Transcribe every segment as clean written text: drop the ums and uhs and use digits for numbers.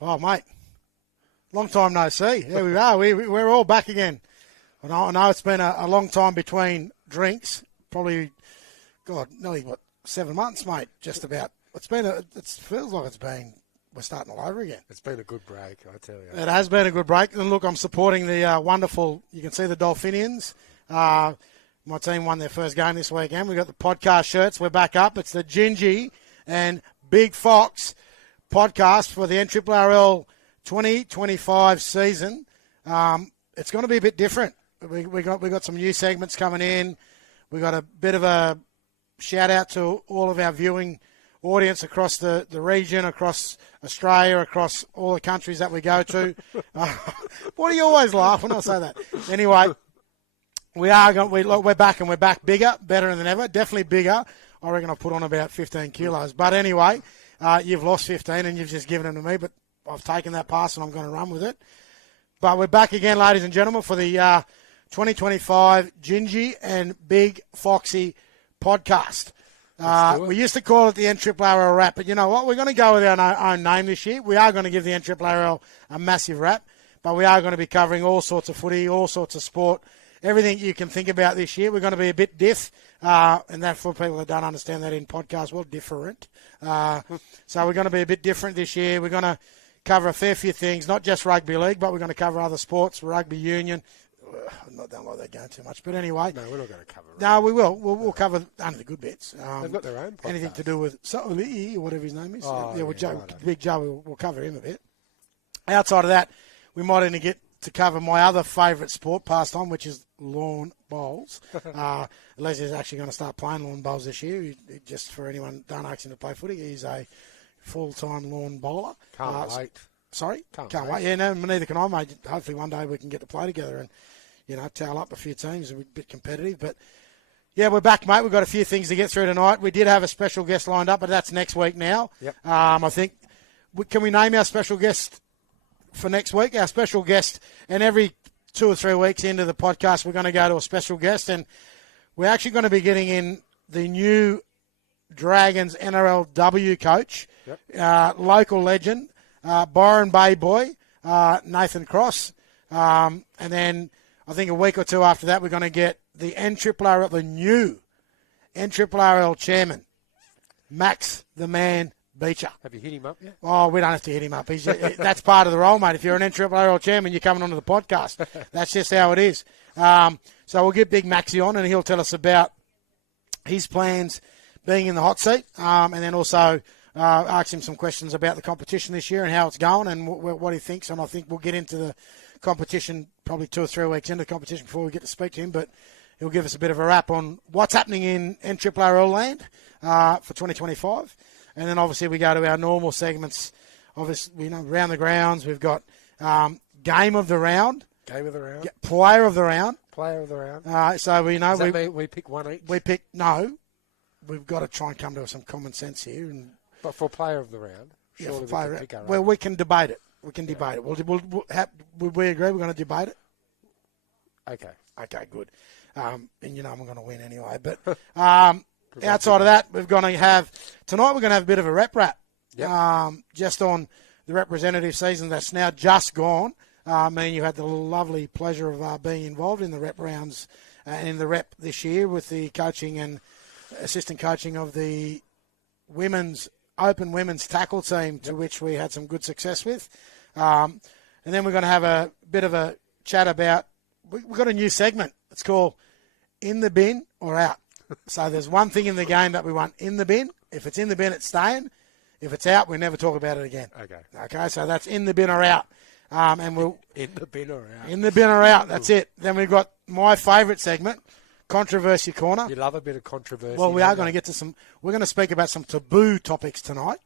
Oh, mate. Long time no see. There we are. We're all back again. I know it's been a long time between drinks. Probably, nearly, 7 months, mate? Just about. It feels like we're starting all over again. It's been a good break, I tell you. It has been a good break. And look, I'm supporting the wonderful, you can see the Dolphinians. My team won their first game this weekend. We've got the podcast shirts. We're back up. It's the Gingy and Big Fox podcast for the NRRRL 2025 season. It's going to be a bit different. We got some new segments coming in. We got a bit of a shout out to all of our viewing audience across the region, across Australia, across all the countries that we go to. Why do you always laugh when I say that? Anyway, we're back, and we're back bigger, better than ever. Definitely bigger. I reckon I put on about 15 kilos. But anyway, you've lost 15 and you've just given them to me, but I've taken that pass and I'm going to run with it. But we're back again, ladies and gentlemen, for the 2025 Gingy and Big Foxy podcast. We used to call it the NRRRL Wrap, but you know what? We're going to go with our own name this year. We are going to give the NRRRL a massive wrap, but we are going to be covering all sorts of footy, all sorts of sport, everything you can think about this year. We're going to be a bit diff, and that for people that don't understand that in podcast, well, different. So we're going to be a bit different this year. We're going to cover a fair few things, not just rugby league, but we're going to cover other sports, rugby union. I don't like that going too much, but anyway. No, we're not going to cover it. No, we will. We'll cover only the good bits. They've got their own podcast. Anything to do with or whatever his name is. Oh, yeah, Big Joe, we'll cover him a bit. Outside of that, we might even get to cover my other favourite sport pastime, which is lawn bowls. Leslie's actually going to start playing lawn bowls this year. Just for anyone who don't ask him to play footy, he's a full-time lawn bowler. Can't wait. Sorry? Can't wait. Yeah, no, neither can I, mate. Hopefully one day we can get to play together and, towel up a few teams. We're a bit competitive. But, yeah, we're back, mate. We've got a few things to get through tonight. We did have a special guest lined up, but that's next week now. Yep. I think, can we name our special guest for next week? Our special guest, and every 2 or 3 weeks into the podcast, we're going to go to a special guest, and we're actually going to be getting in the new Dragons NRLW coach, local legend, Byron Bay boy, Nathan Cross. And then I think a week or two after that, we're going to get the NRRRL, the new NRRRL chairman, Max the Man Beecher. Have you hit him up yet? Oh, we don't have to hit him up. That's part of the role, mate. If you're an NRRRL chairman, you're coming onto the podcast. That's just how it is. So we'll get Big Maxie on, and he'll tell us about his plans being in the hot seat, and then also ask him some questions about the competition this year and how it's going and what he thinks. And I think we'll get into the competition probably 2 or 3 weeks into the competition before we get to speak to him, but he'll give us a bit of a wrap on what's happening in NRRRL land for 2025. And then obviously we go to our normal segments. Obviously, round the grounds. We've got game of the round. Game of the round. Player of the round. Player of the round. So we know. Does that mean we pick one each? No. We've got to try and come to some common sense here. But for player of the round, surely we can pick our own. Well, we can debate it. We can debate it. Would we agree we're going to debate it? Okay, good. And I'm going to win anyway. But outside of that, we're going to have a bit of a rep wrap. Yep. Just on the representative season that's now just gone. You had the lovely pleasure of being involved in the rep rounds and in the rep this year with the coaching and assistant coaching of the open women's tackle team, to which we had some good success with. And then we're going to have a bit of a chat about, we've got a new segment. It's called In the Bin or Out. So there's one thing in the game that we want in the bin. If it's in the bin, it's staying. If it's out, we never talk about it again. Okay, so that's in the bin or out. And we'll in the bin or out. In the bin or out, that's it. Then we've got my favourite segment, Controversy Corner. You love a bit of controversy. Well, we are going to get to we're going to speak about some taboo topics tonight.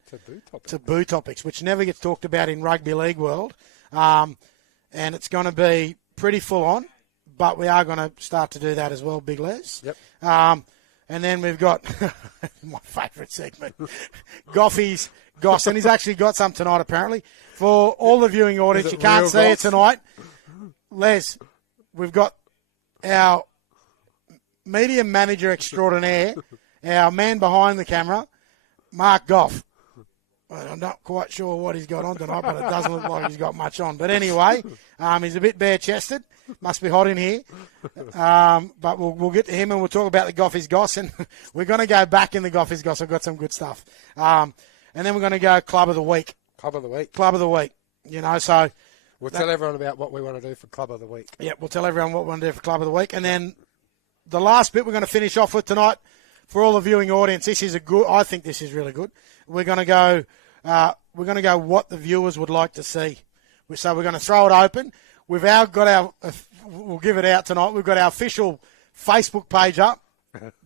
Taboo topics, which never gets talked about in rugby league world. And it's going to be pretty full on, but we are going to start to do that as well, Big Les. Yep. And then we've got my favourite segment, Goffy's Goss. And he's actually got some tonight, apparently. For all the viewing audience, you can't see it tonight. Les, we've got our media manager extraordinaire, our man behind the camera, Mark Goff. Well, I'm not quite sure what he's got on tonight, but it doesn't look like he's got much on. But anyway, he's a bit bare-chested. Must be hot in here. But we'll get to him and we'll talk about the Goffy's Goss. And we're going to go back in the Goffy's Goss. I've got some good stuff. And then we're going to go Club of the Week. Club of the Week. Club of the Week. You know, so... We'll tell everyone about what we want to do for Club of the Week. Yeah, we'll tell everyone what we want to do for Club of the Week. And then the last bit we're going to finish off with tonight for all the viewing audience. I think this is really good. We're going to go what the viewers would like to see. So we're going to throw it open. We'll give it out tonight. We've got our official Facebook page up,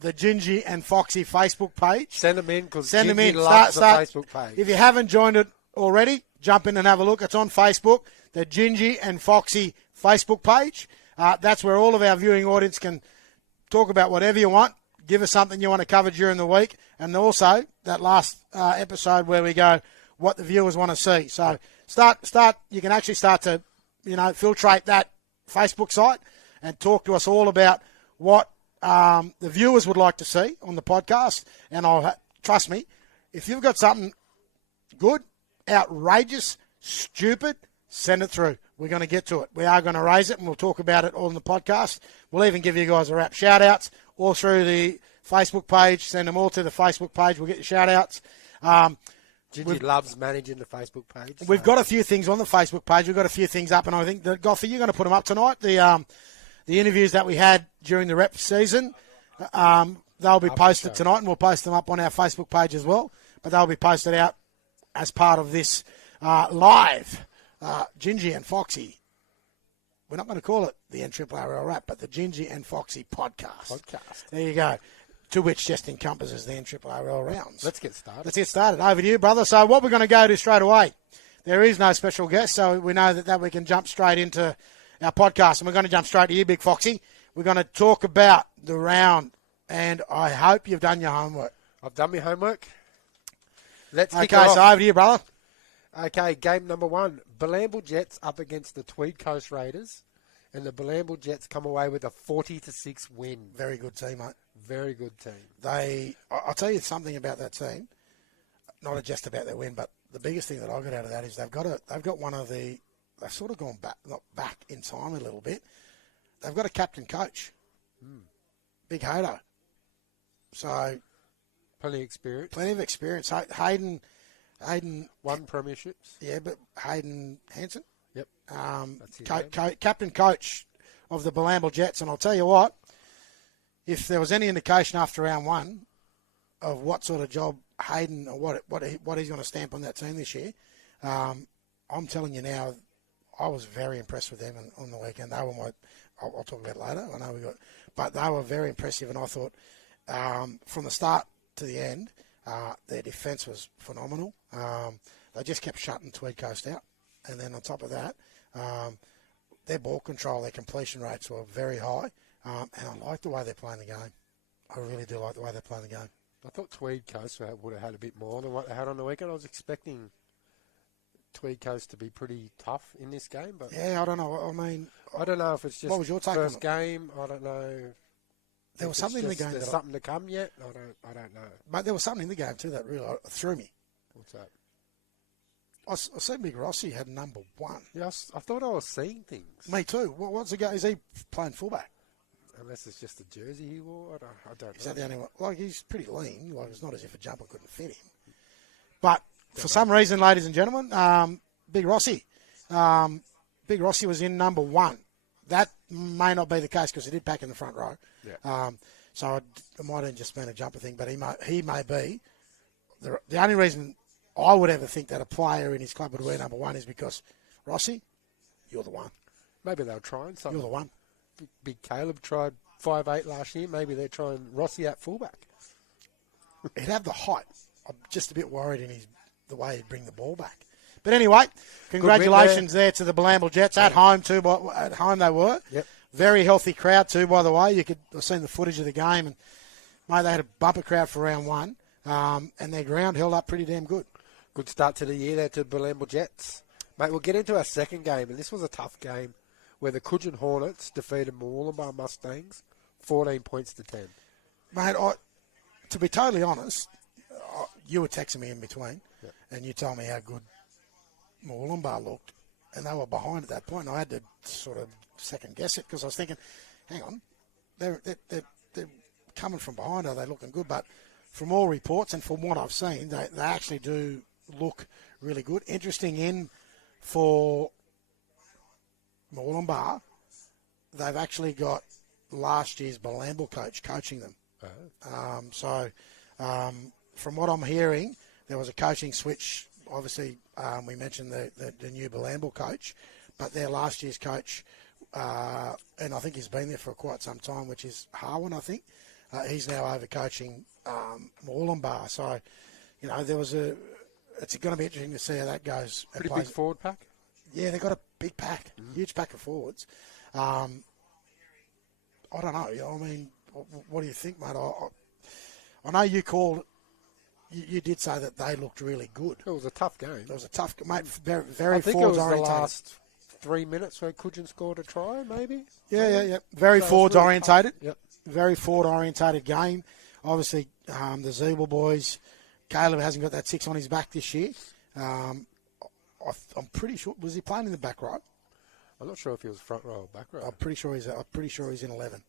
the Gingy and Foxy Facebook page. Send them in because Gingy loves the Facebook page. If you haven't joined it already, jump in and have a look. It's on Facebook, the Gingy and Foxy Facebook page. That's where all of our viewing audience can talk about whatever you want. Give us something you want to cover during the week. And also that last episode where we go what the viewers want to see. So you can actually start to, filtrate that Facebook site and talk to us all about what the viewers would like to see on the podcast. And trust me, if you've got something good, outrageous, stupid, send it through. We're going to get to it. We are going to raise it, and we'll talk about it on the podcast. We'll even give you guys a wrap shout-outs all through the Facebook page. Send them all to the Facebook page. We'll get your shout-outs. Gingy loves managing the Facebook page. We've got a few things on the Facebook page. We've got a few things up, and I think that Goffy, you're going to put them up tonight. The interviews that we had during the rep season, they'll be posted tonight, and we'll post them up on our Facebook page as well. But they'll be posted out as part of this live Gingy and Foxy. We're not going to call it the NRRRL Wrap, but the Gingy and Foxy podcast. There you go. To which just encompasses the NRRRL rounds. Let's get started. Over to you, brother. So what we're going to go to straight away, there is no special guest, so we know that we can jump straight into our podcast. And we're going to jump straight to you, Big Foxy. We're going to talk about the round, and I hope you've done your homework. I've done my homework. Let's kick it off. Okay, so over to you, brother. Okay, game number 1. Bilamble Jets up against the Tweed Coast Raiders. And the Bilamble Jets come away with a 40-6 win. Very good team, mate. Very good team. I'll tell you something about that team. Not just about their win, but the biggest thing that I got out of that is they've got one of the. They've sort of gone back in time a little bit. They've got a captain coach, Big Hato. So plenty of experience. Hayden won premierships. Yeah, but Hayden Hansen. Yep. Captain coach of the Bilamble Jets, and I'll tell you what. If there was any indication after round 1 of what sort of job Hayden or what he's going to stamp on that team this year, I'm telling you now, I was very impressed with them on the weekend. They were I'll talk about it later. I know but they were very impressive, and I thought from the start to the end, their defence was phenomenal. They just kept shutting Tweed Coast out, and then on top of that, their ball control, their completion rates were very high. And I like the way they're playing the game. I really do like the way they're playing the game. I thought Tweed Coast would have had a bit more than what they had on the weekend. I was expecting Tweed Coast to be pretty tough in this game. But yeah, I don't know. I don't know if it's just what was your take first game. I don't know. There was something in the game. There's something to come yet? I don't know. But there was something in the game too that really threw me. What's that? I said Big Rossi had number 1. Yes, I thought I was seeing things. Me too. What's the game? Is he playing fullback? Unless it's just the jersey he wore, I don't know. Is that the only one? Like, he's pretty lean. Like, it's not as if a jumper couldn't fit him. But for some reason, ladies and gentlemen, Big Rossi was in number 1. That may not be the case because he did pack in the front row. Yeah. So it might have just been a jumper thing, but he may be. The only reason I would ever think that a player in his club would wear number 1 is because, Rossi, you're the one. Maybe they're trying something. You're the one. Big Caleb tried 5'8" last year. Maybe they're trying Rossi at fullback. He'd have the height. I'm just a bit worried in the way he'd bring the ball back. But anyway, congratulations there to the Bilamble Jets. At home too. At home they were. Yep. Very healthy crowd too, by the way. I've seen the footage of the game, and mate, they had a bumper crowd for round 1, and their ground held up pretty damn good. Good start to the year there to Bilamble Jets. Mate, we'll get into our second game, and this was a tough game where the Coogin Hornets defeated Mooloolaba Mustangs 14 points to 10. Mate, to be totally honest, you were texting me in between, and you told me how good Moolumbar looked, and they were behind at that point. And I had to sort of second guess it because I was thinking, hang on, they're coming from behind. Are they looking good? But from all reports and from what I've seen, they actually do look really good. Interesting in for Moolumbar, they've actually got last year's Bilambil coach coaching them. From what I'm hearing, there was a coaching switch. Obviously, we mentioned the new Bilambil coach, but their last year's coach, and I think he's been there for quite some time, which is Harwin, I think. He's now over coaching Moolumbar. So, it's going to be interesting to see how that goes. Pretty big forward pack? Yeah, they've got a big pack, huge pack of forwards. I don't know. I mean, what do you think, mate? I know you called. You did say that they looked really good. It was a tough game. It was a tough, mate. Very I think forwards it was orientated. the last 3 minutes where Kudgeon scored a try, maybe. Yeah. Very forwards really orientated. Yep. Very forward orientated game. Obviously, the Zeeble boys. Caleb hasn't got that 6 on his back this year. I'm pretty sure. Was he playing in the back row? I'm not sure if he was front row or back row. I'm pretty sure he's in 11.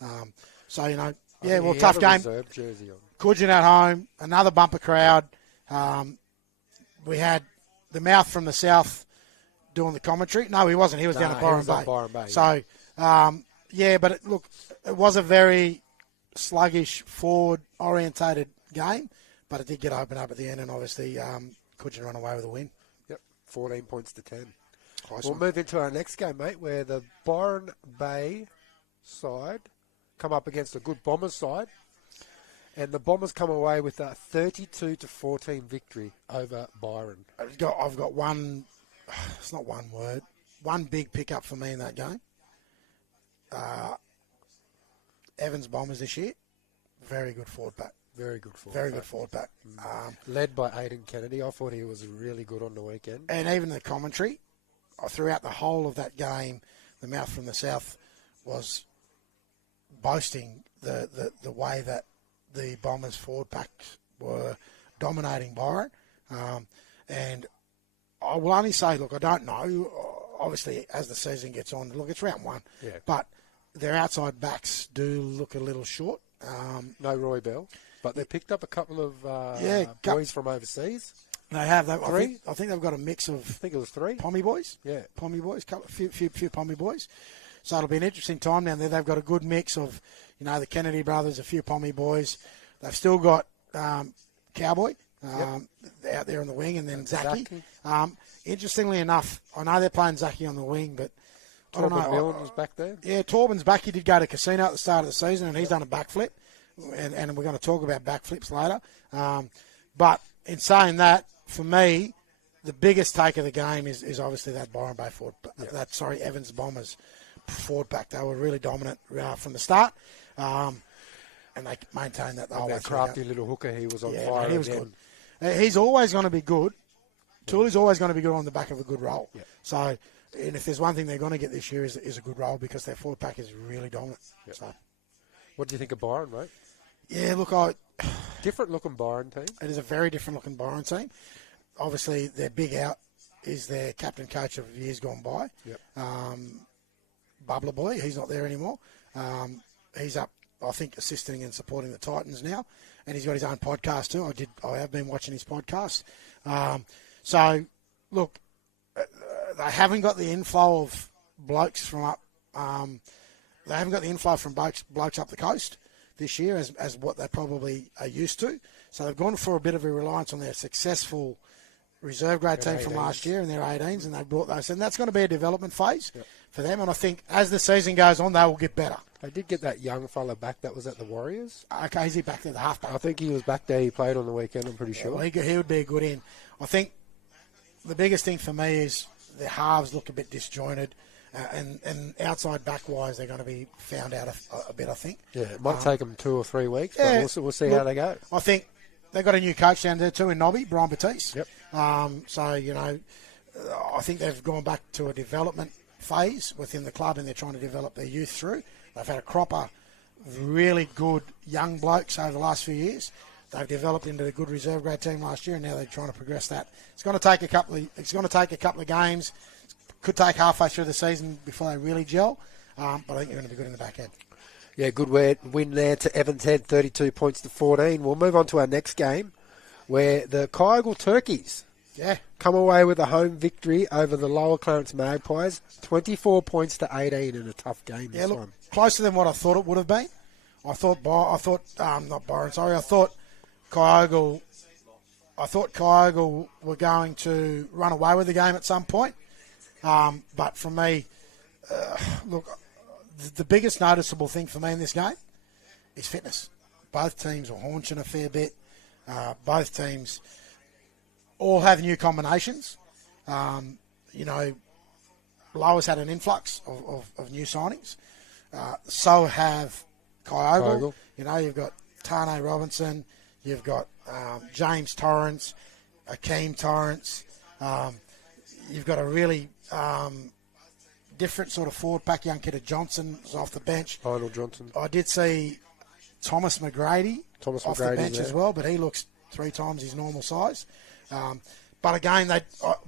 Tough Had a game. reserve jersey on. Kudgeon at home, another bumper crowd. We had the mouth from the south doing the commentary. No, he wasn't. He was down at Byron Bay. So, but it was a very sluggish, forward-orientated game, but it did get open up at the end, and obviously Kudgeon run away with a win. Yep, 14 points to 10. Awesome. We'll move into our next game, mate, where the Byron Bay side come up against a good Bombers side, and the Bombers come away with a 32-14 victory over Byron. I've got one. It's not one word. One big pickup for me in that game. Evans Bombers this year, very good forward pack. Very good forward. Very good forward pack. Led by Aidan Kennedy. I thought he was really good on the weekend. And even the commentary, throughout the whole of that game, the mouth from the south was boasting the way that the Bombers forward packs were dominating Byron. And I will only say, look, I don't know. Obviously, as the season gets on, look, it's round 1. Yeah. But their outside backs do look a little short. No Roy Bell. But they picked up a couple of boys from overseas. They have. Three? I think they've got a mix of... I think it was 3. Pommy boys? Yeah. Pommy boys, few Pommy boys. So it'll be an interesting time down there. They've got a good mix of, the Kennedy brothers, a few Pommy boys. They've still got Cowboy out there on the wing, and then Zachy. Interestingly enough, I know they're playing Zachy on the wing, but I don't know. Milne was back there. Yeah, Torben's back. He did go to Casino at the start of the season, and he's done a backflip. And we're going to talk about backflips later. But in saying that, for me, the biggest take of the game is obviously that Byron Bay forward. Evans Bombers forward back. They were really dominant from the start, and they maintained that the whole way. That crafty little hooker, he was on fire. He was good. He's always going to be good. Tooley's always going to be good on the back of a good roll. Yeah. So, and if there's one thing they're going to get this year is a good roll, because their forward pack is really dominant. Yeah. So, what do you think of Byron, mate? Yeah, look, different looking Byron team. It is a very different looking Byron team. Obviously, their big out is their captain coach of years gone by. Yep. Bubbler Boy, he's not there anymore. He's up, I think, assisting and supporting the Titans now, and he's got his own podcast too. I have been watching his podcast. So, look, they haven't got the inflow of blokes from up. They haven't got the inflow from blokes up the coast this year as what they probably are used to. So they've gone for a bit of a reliance on their successful reserve grade team from last year and their 18s, and they've brought those. And that's going to be a development phase for them. And I think as the season goes on, they will get better. They did get that young fella back that was at the Warriors. Okay, is he back there, the halfback? I think he was back there. He played on the weekend, I'm pretty sure. Well, he would be a good in. I think the biggest thing for me is their halves look a bit disjointed. And outside back-wise, they're going to be found out a bit, I think. Yeah, it might take them 2 or 3 weeks, but we'll see how they go. I think they've got a new coach down there too in Nobby, Brian Batiste. Yep. So, I think they've gone back to a development phase within the club, and they're trying to develop their youth through. They've had a cropper really good young blokes over the last few years. they've developed into a good reserve grade team last year, and now they're trying to progress that. It's going to take a couple of games. Could take halfway through the season before they really gel, but I think they're going to be good in the back end. Yeah, good win there to Evans Head, 32 points to 14. We'll move on to our next game, where the Kyogle Turkeys come away with a home victory over the Lower Clarence Magpies, 24 points to 18 in a tough game this one. Closer than what I thought it would have been. I thought Kyogle were going to run away with the game at some point. But for me, look, the biggest noticeable thing for me in this game is fitness. Both teams were haunching a fair bit. Both teams all have new combinations. Lowers had an influx of new signings. So have Kyogle. You've got Tane Robinson. You've got James Torrance, Akeem Torrance. You've got a really different sort of forward pack. Young kid Johnson was off the bench. Arnold Johnson. I did see Thomas McGrady off the bench as well, but he looks 3 times his normal size. But again,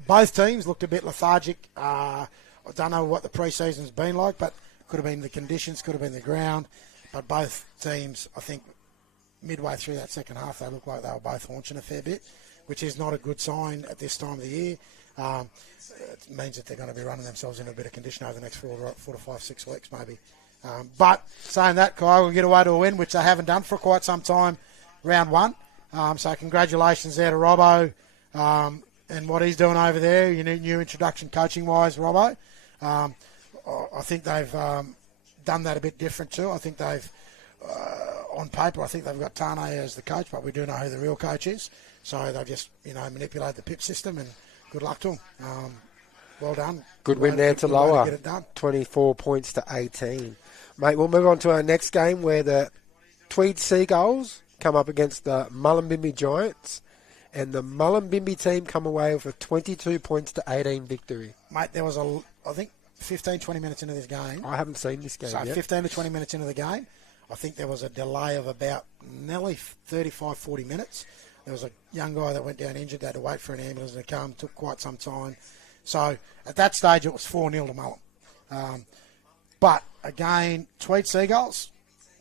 both teams looked a bit lethargic. I don't know what the pre-season's been like, but could have been the conditions, could have been the ground. But both teams, I think, midway through that second half, they looked like they were both haunching a fair bit, which is not a good sign at this time of the year. It means that they're going to be running themselves into a bit of condition over the next 4 to 5, 6 weeks maybe. But saying that, Kyle will get away to a win, which they haven't done for quite some time, round 1. So congratulations there to Robbo and what he's doing over there. New introduction coaching-wise, Robbo. I think they've done that a bit different too. I think they've, on paper, I think they've got Tane as the coach, but we do know who the real coach is. So they've just, manipulated the PIP system, and good luck to them. Well done. Good win there to Lower. 24 points to 18. Mate, we'll move on to our next game, where the Tweed Seagulls come up against the Mullumbimby Giants, and the Mullumbimby team come away with a 22 points to 18 victory. Mate, there was I think 15, 20 minutes into this game. I haven't seen this game yet. 15 to 20 minutes into the game, I think there was a delay of about nearly 35, 40 minutes. There was a young guy that went down injured. They had to wait for an ambulance to come. Took quite some time. So at that stage, it was 4-0 to Mullum. But again, Tweed Seagulls,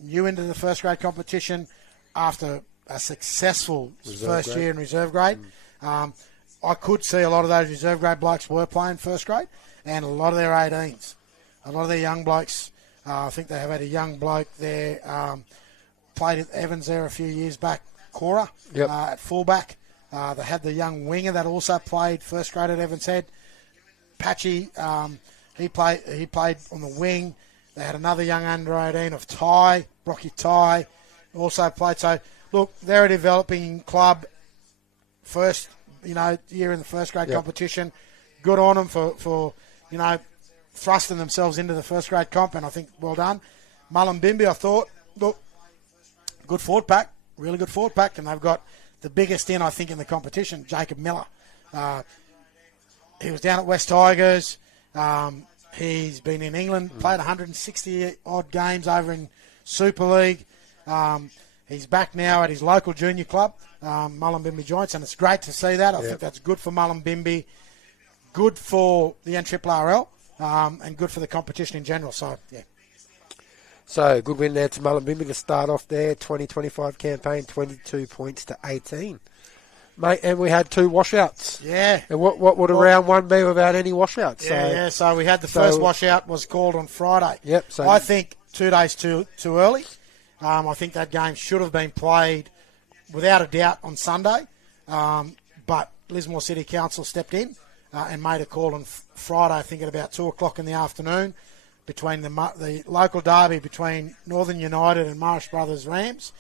new into the first grade competition after a successful first year in reserve grade. I could see a lot of those reserve grade blokes were playing first grade, and a lot of their 18s. A lot of their young blokes. I think they have had a young bloke there, played at Evans there a few years back, Cora, at fullback. They had the young winger that also played first grade at Evans Head, Patchy. He played on the wing. They had another young under 18 of Ty, Brocky Ty, also played. So look, they're a developing club. First, year in the first grade competition. Good on them for thrusting themselves into the first grade comp, and I think well done. Mullumbimby, I thought, look, good forward pack, really good forward pack, and they've got the biggest in, I think, in the competition, Jacob Miller. He was down at West Tigers. He's been in England, played 160-odd games over in Super League. He's back now at his local junior club, Mullumbimby Giants, and it's great to see that. I think that's good for Mullumbimby, good for the NRRRL, and good for the competition in general. So, yeah. So, good win there to Mullumbimby to start off their 2025 campaign, 22 points to 18. Mate, and we had 2 washouts. Yeah. And what would a round 1 be without any washouts? So we had the first washout was called on Friday. Yep. So I think 2 days too early. I think that game should have been played without a doubt on Sunday. But Lismore City Council stepped in and made a call on Friday, I think at about 2 o'clock in the afternoon, between the local derby between Northern United and Marsh Brothers Rams.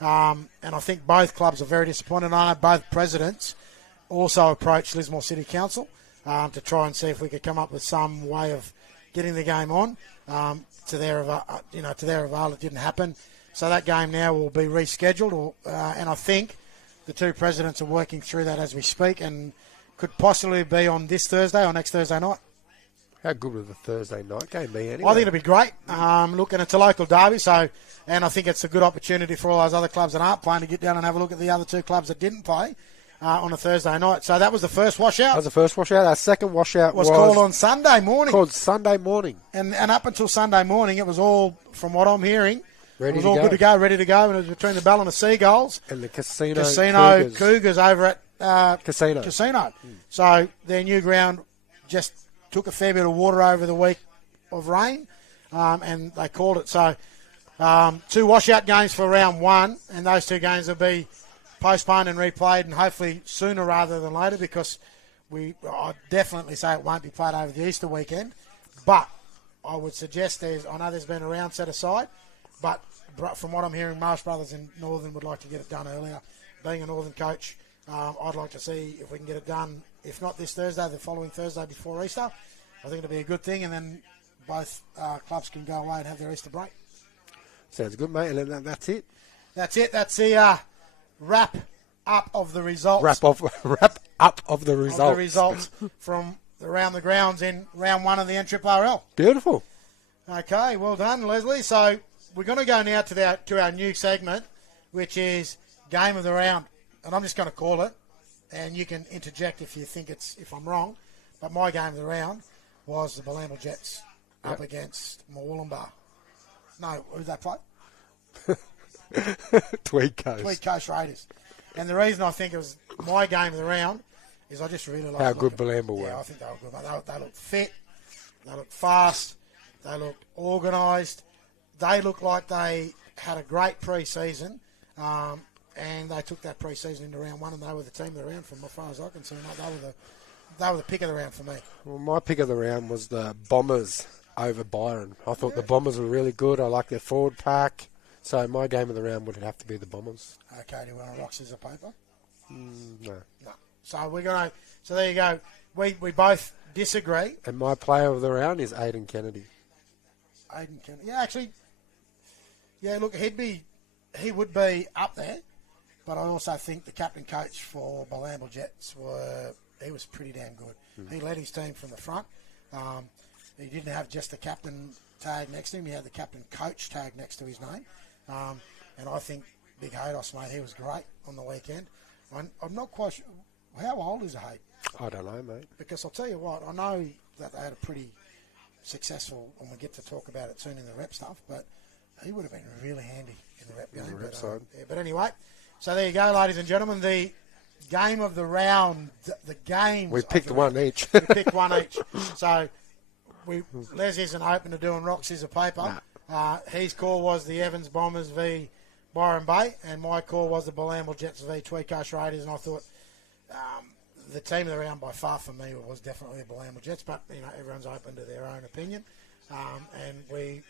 And I think both clubs are very disappointed. I know both presidents also approached Lismore City Council to try and see if we could come up with some way of getting the game on. To their avail, it didn't happen. So that game now will be rescheduled, and I think the 2 presidents are working through that as we speak, and could possibly be on this Thursday or next Thursday night. How good would the Thursday night game be anyway? I think it'll be great. Look, and it's a local derby, and I think it's a good opportunity for all those other clubs that aren't playing to get down and have a look at the other two clubs that didn't play on a Thursday night. So that was the first washout. That was the first washout. Our second washout was called on Sunday morning. Called Sunday morning. And up until Sunday morning, it was all, from what I'm hearing, Ready it was to all go. good to go, ready to go. And it was between the Bell and the Seagulls. And the Casino Cougars over at Casino. So their new ground just took a fair bit of water over the week of rain, and they called it. So 2 washout games for round 1, and those 2 games will be postponed and replayed, and hopefully sooner rather than later, because I definitely say it won't be played over the Easter weekend. But I would suggest I know there's been a round set aside, but from what I'm hearing, Marsh Brothers in Northern would like to get it done earlier. Being a Northern coach, I'd like to see if we can get it done, if not this Thursday, the following Thursday before Easter. I think it'll be a good thing, and then both clubs can go away and have their Easter break. Sounds good, mate. And that's it. That's it. That's the wrap up of the results. Wrap up of the results. Of the results from around the grounds in round 1 of the NRRRL. Beautiful. Okay, well done, Leslie. So we're going to go now to our new segment, which is Game of the Round. And I'm just going to call it, and you can interject if you think if I'm wrong. But my Game of the Round was the Balambal Jets up against Moolumbar. No, who did they play? Tweed Coast. Tweed Coast Raiders. And the reason I think it was my Game of the Round is I just really like how good Balambal were. Yeah, I think they were good. They looked fit. They looked fast. They looked organised. They looked like they had a great pre-season. And they took that pre-season into round 1, and they were the team of the round from as far as I can see. They were the pick of the round for me. Well, my pick of the round was the Bombers over Byron. I thought the Bombers were really good. I liked their forward pack. So my game of the round would have to be the Bombers. Okay, do you want to rock, scissors, paper? No. So we're going to... So there you go. We both disagree. And my player of the round is Aidan Kennedy. Aidan Kennedy. Yeah, actually... Yeah, look, he would be up there. But I also think the captain coach for Balambal Jets he was pretty damn good. He led his team from the front. He didn't have just the captain tag next to him. He had the captain coach tag next to his name. And I think Big Haydos, mate, he was great on the weekend. I'm not quite sure. How old is Hayden? I don't know, mate. Because I'll tell you what, I know that they had a pretty successful, and we get to talk about it soon in the rep stuff, but he would have been really handy in the rep game. The rep side. But anyway, so there you go, ladies and gentlemen. The game of the round, the games. We picked one each. We picked one each. So Les isn't open to doing rock, scissors, paper. Nah. His call was the Evans Bombers v Byron Bay, and my call was the Balambal Jets v Tweed Coast Raiders. And I thought the team of the round by far for me was definitely the Balambal Jets, but everyone's open to their own opinion. And we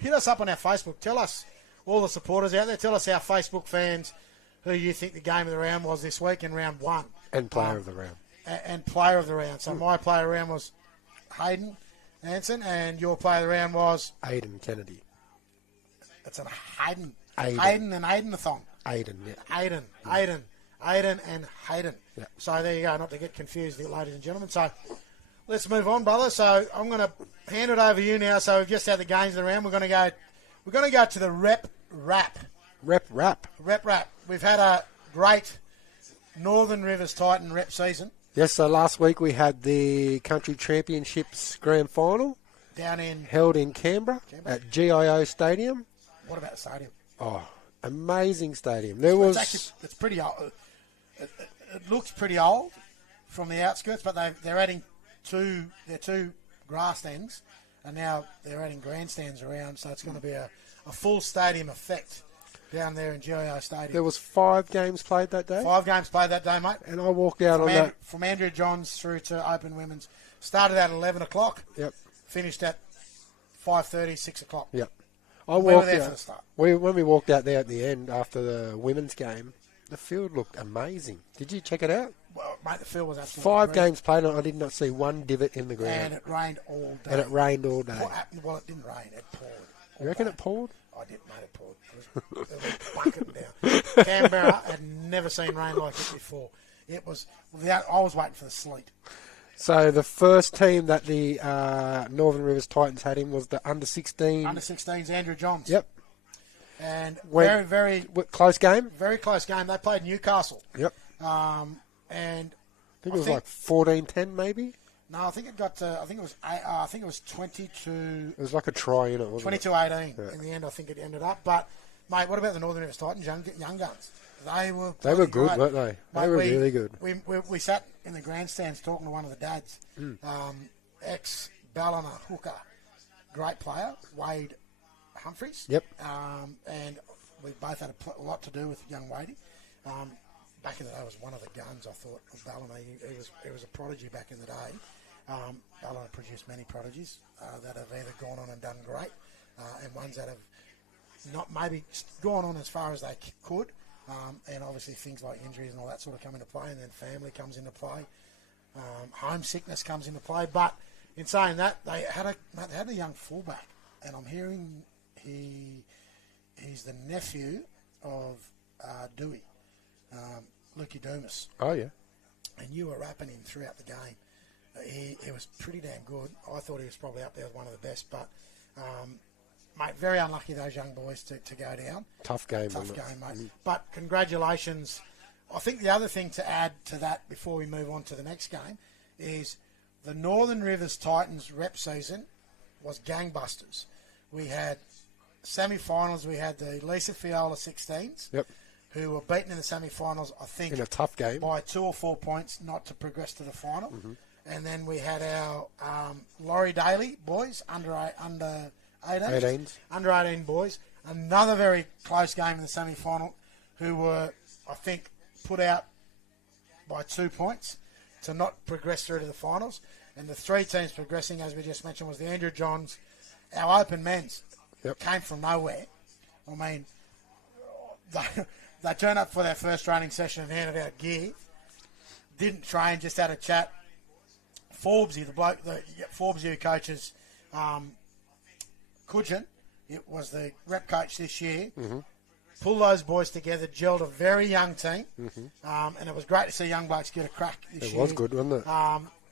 hit us up on our Facebook. Tell us, all the supporters out there, tell us, our Facebook fans, who you think the game of the round was this week in round 1. And player of the round. And player of the round. So my player of the round was Hayden Anson, and your player of the round was? Aidan Kennedy. It's a Hayden. Aiden. Hayden and Hayden-a-thon. Aiden, yeah. Aiden and Hayden. Yeah. So there you go, not to get confused, ladies and gentlemen. So let's move on, brother. So I'm going to hand it over to you now. So we've just had the games of the round. We're going to go to the rep wrap. Rep wrap. We've had a great Northern Rivers Titan rep season. Yes, so last week we had the Country Championships Grand Final. Held in Canberra at GIO Stadium. What about the stadium? Oh, amazing stadium. It's pretty old. It looks pretty old from the outskirts, but they're adding two grass ends, and now they're adding grandstands around, so it's going to be a full stadium effect down there in GIO Stadium. There was 5 games played that day. 5 games played that day, mate. And I walked out on that. From Andrew Johns through to Open Women's. Started at 11 o'clock. Yep. Finished at 5:30, 6 o'clock. Yep. We were there for the start. When we walked out there at the end after the women's game, the field looked amazing. Did you check it out? Well, mate, the field was absolutely 5 brilliant. Games played, and I did not see one divot in the ground. And it rained all day. What happened? Well, it didn't rain. It poured. You reckon it poured? I did, mate. It poured. It was bucketing down. Canberra had never seen rain like it before. It was. I was waiting for the sleet. So the first team that the Northern Rivers Titans had in was the under-16. Under-16s, Andrew Johns. Yep. And very close game. Very close game. They played Newcastle. Yep. And I think it was like 14-10 maybe. No, I think it got. I think it was 22. It was like a try in it, wasn't 22-18 Yeah. in the end. I think it ended up. But mate, what about the Northern Rivers Titans, young guns? They were good, great. weren't they? They were really good. We sat in the grandstands talking to one of the dads, ex-Ballina hooker, great player, Wade Humphreys. Yep. And we both had a lot to do with young Wadey. Back in the day, was one of the guns, I thought, of Ballina. He was a prodigy back in the day. Ballina produced many prodigies that have either gone on and done great, and ones that have not maybe gone on as far as they could. And obviously things like injuries and all that sort of come into play, and then family comes into play. Homesickness comes into play. But in saying that, they had a young fullback, and I'm hearing he's the nephew of Dewey. Lukey Dumas. Oh, yeah. And you were rapping him throughout the game. He was pretty damn good. I thought he was probably up there as one of the best. But, mate, very unlucky those young boys to go down. Tough game, mate. But congratulations. I think the other thing to add to that before we move on to the next game is the Northern Rivers Titans rep season was gangbusters. We had semi-finals. We had the Lisa Fiola 16s. Yep. Who were beaten in the semi-finals, I think, in a tough game, by 2 or 4 points, not to progress to the final. Mm-hmm. And then we had our Laurie Daly boys, under 18s, under 18 boys, another very close game in the semi-final, who were, I think, put out by 2 points to not progress through to the finals. And the 3 teams progressing, as we just mentioned, was the Andrew Johns, our open men's, came from nowhere. I mean, they turned up for their first training session and handed out gear. Didn't train, just had a chat. Forbesy, Forbesy who coaches Coogin, it was the rep coach this year. Mm-hmm. Pulled those boys together, gelled a very young team. Mm-hmm. And it was great to see young blokes get a crack this year. It was good, wasn't it?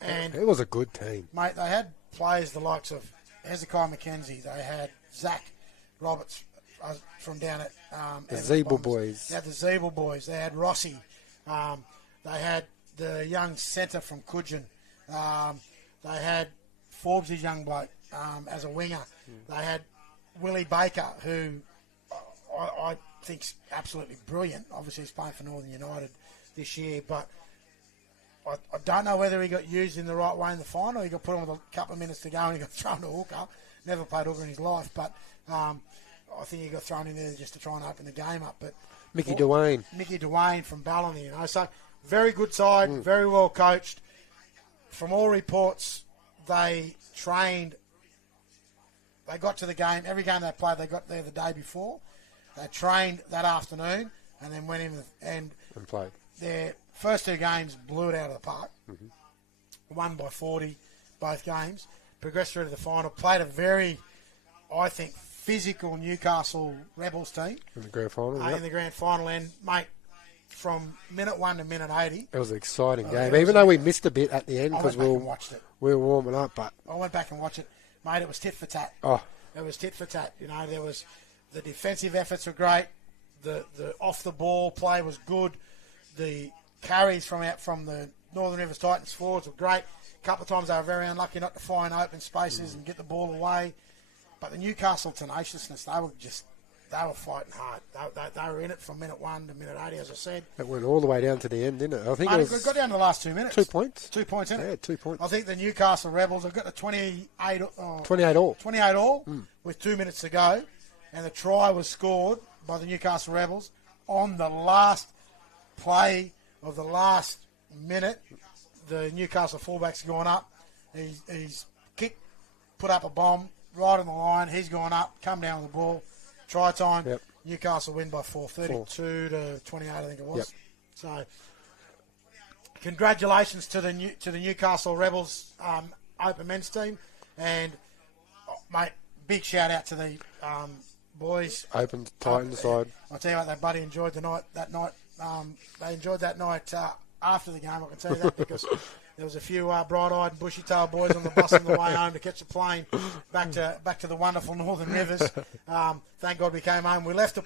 And it was a good team. Mate, they had players the likes of Hezekiah McKenzie. They had Zach Roberts from down at the Zeeble boys. They had the Zeeble boys. They had Rossi. They had the young centre from Coogin. They had Forbes' young bloke as a winger. They had Willie Baker, who I think's absolutely brilliant. Obviously, he's playing for Northern United this year, but I don't know whether he got used in the right way in the final. He got put on with a couple of minutes to go and he got thrown to hooker. Never played hooker in his life, but I think he got thrown in there just to try and open the game up. But Mickey Dwayne from Ballina, you know. So very good side, very well coached. From all reports, they trained. They got to the game. Every game they played, they got there the day before. They trained that afternoon and then went in and played. Their first 2 games blew it out of the park. Mm-hmm. Won by 40, both games. Progressed through to the final. Played a very, I think, physical Newcastle Rebels team. In the grand final, In the grand final. And, mate, from minute 1 to minute 80. It was an exciting game, even though we missed a bit at the end because we were warming up. But I went back and watched it. Mate, it was tit for tat. Oh. It was tit for tat. You know, there was the defensive efforts were great. The off the ball play was good. The carries from the Northern Rivers Titans forwards were great. A couple of times they were very unlucky not to find open spaces and get the ball away. But the Newcastle tenaciousness, they were fighting hard. They were in it from minute 1 to minute 80, as I said. It went all the way down to the end, didn't it? I think it got down to the last 2 minutes. 2 points. 2 points, isn't it? Yeah, 2 points. I think the Newcastle Rebels have got the 28 all. 28 all with 2 minutes to go. And the try was scored by the Newcastle Rebels on the last play of the last minute. The Newcastle fullback's gone up. He's kicked, put up a bomb right on the line. He's gone up, come down with the ball. Try time. Yep. Newcastle win by 32 to 28, I think it was. Yep. So, congratulations to the Newcastle Rebels open men's team, and mate, big shout out to the boys. Open Titan side. I'll tell you what, they bloody enjoyed the night. That night, they enjoyed that night after the game, I can tell you that, because there was a few bright-eyed and bushy-tailed boys on the bus on the way home to catch a plane back to the wonderful Northern Rivers. Thank God we came home. We left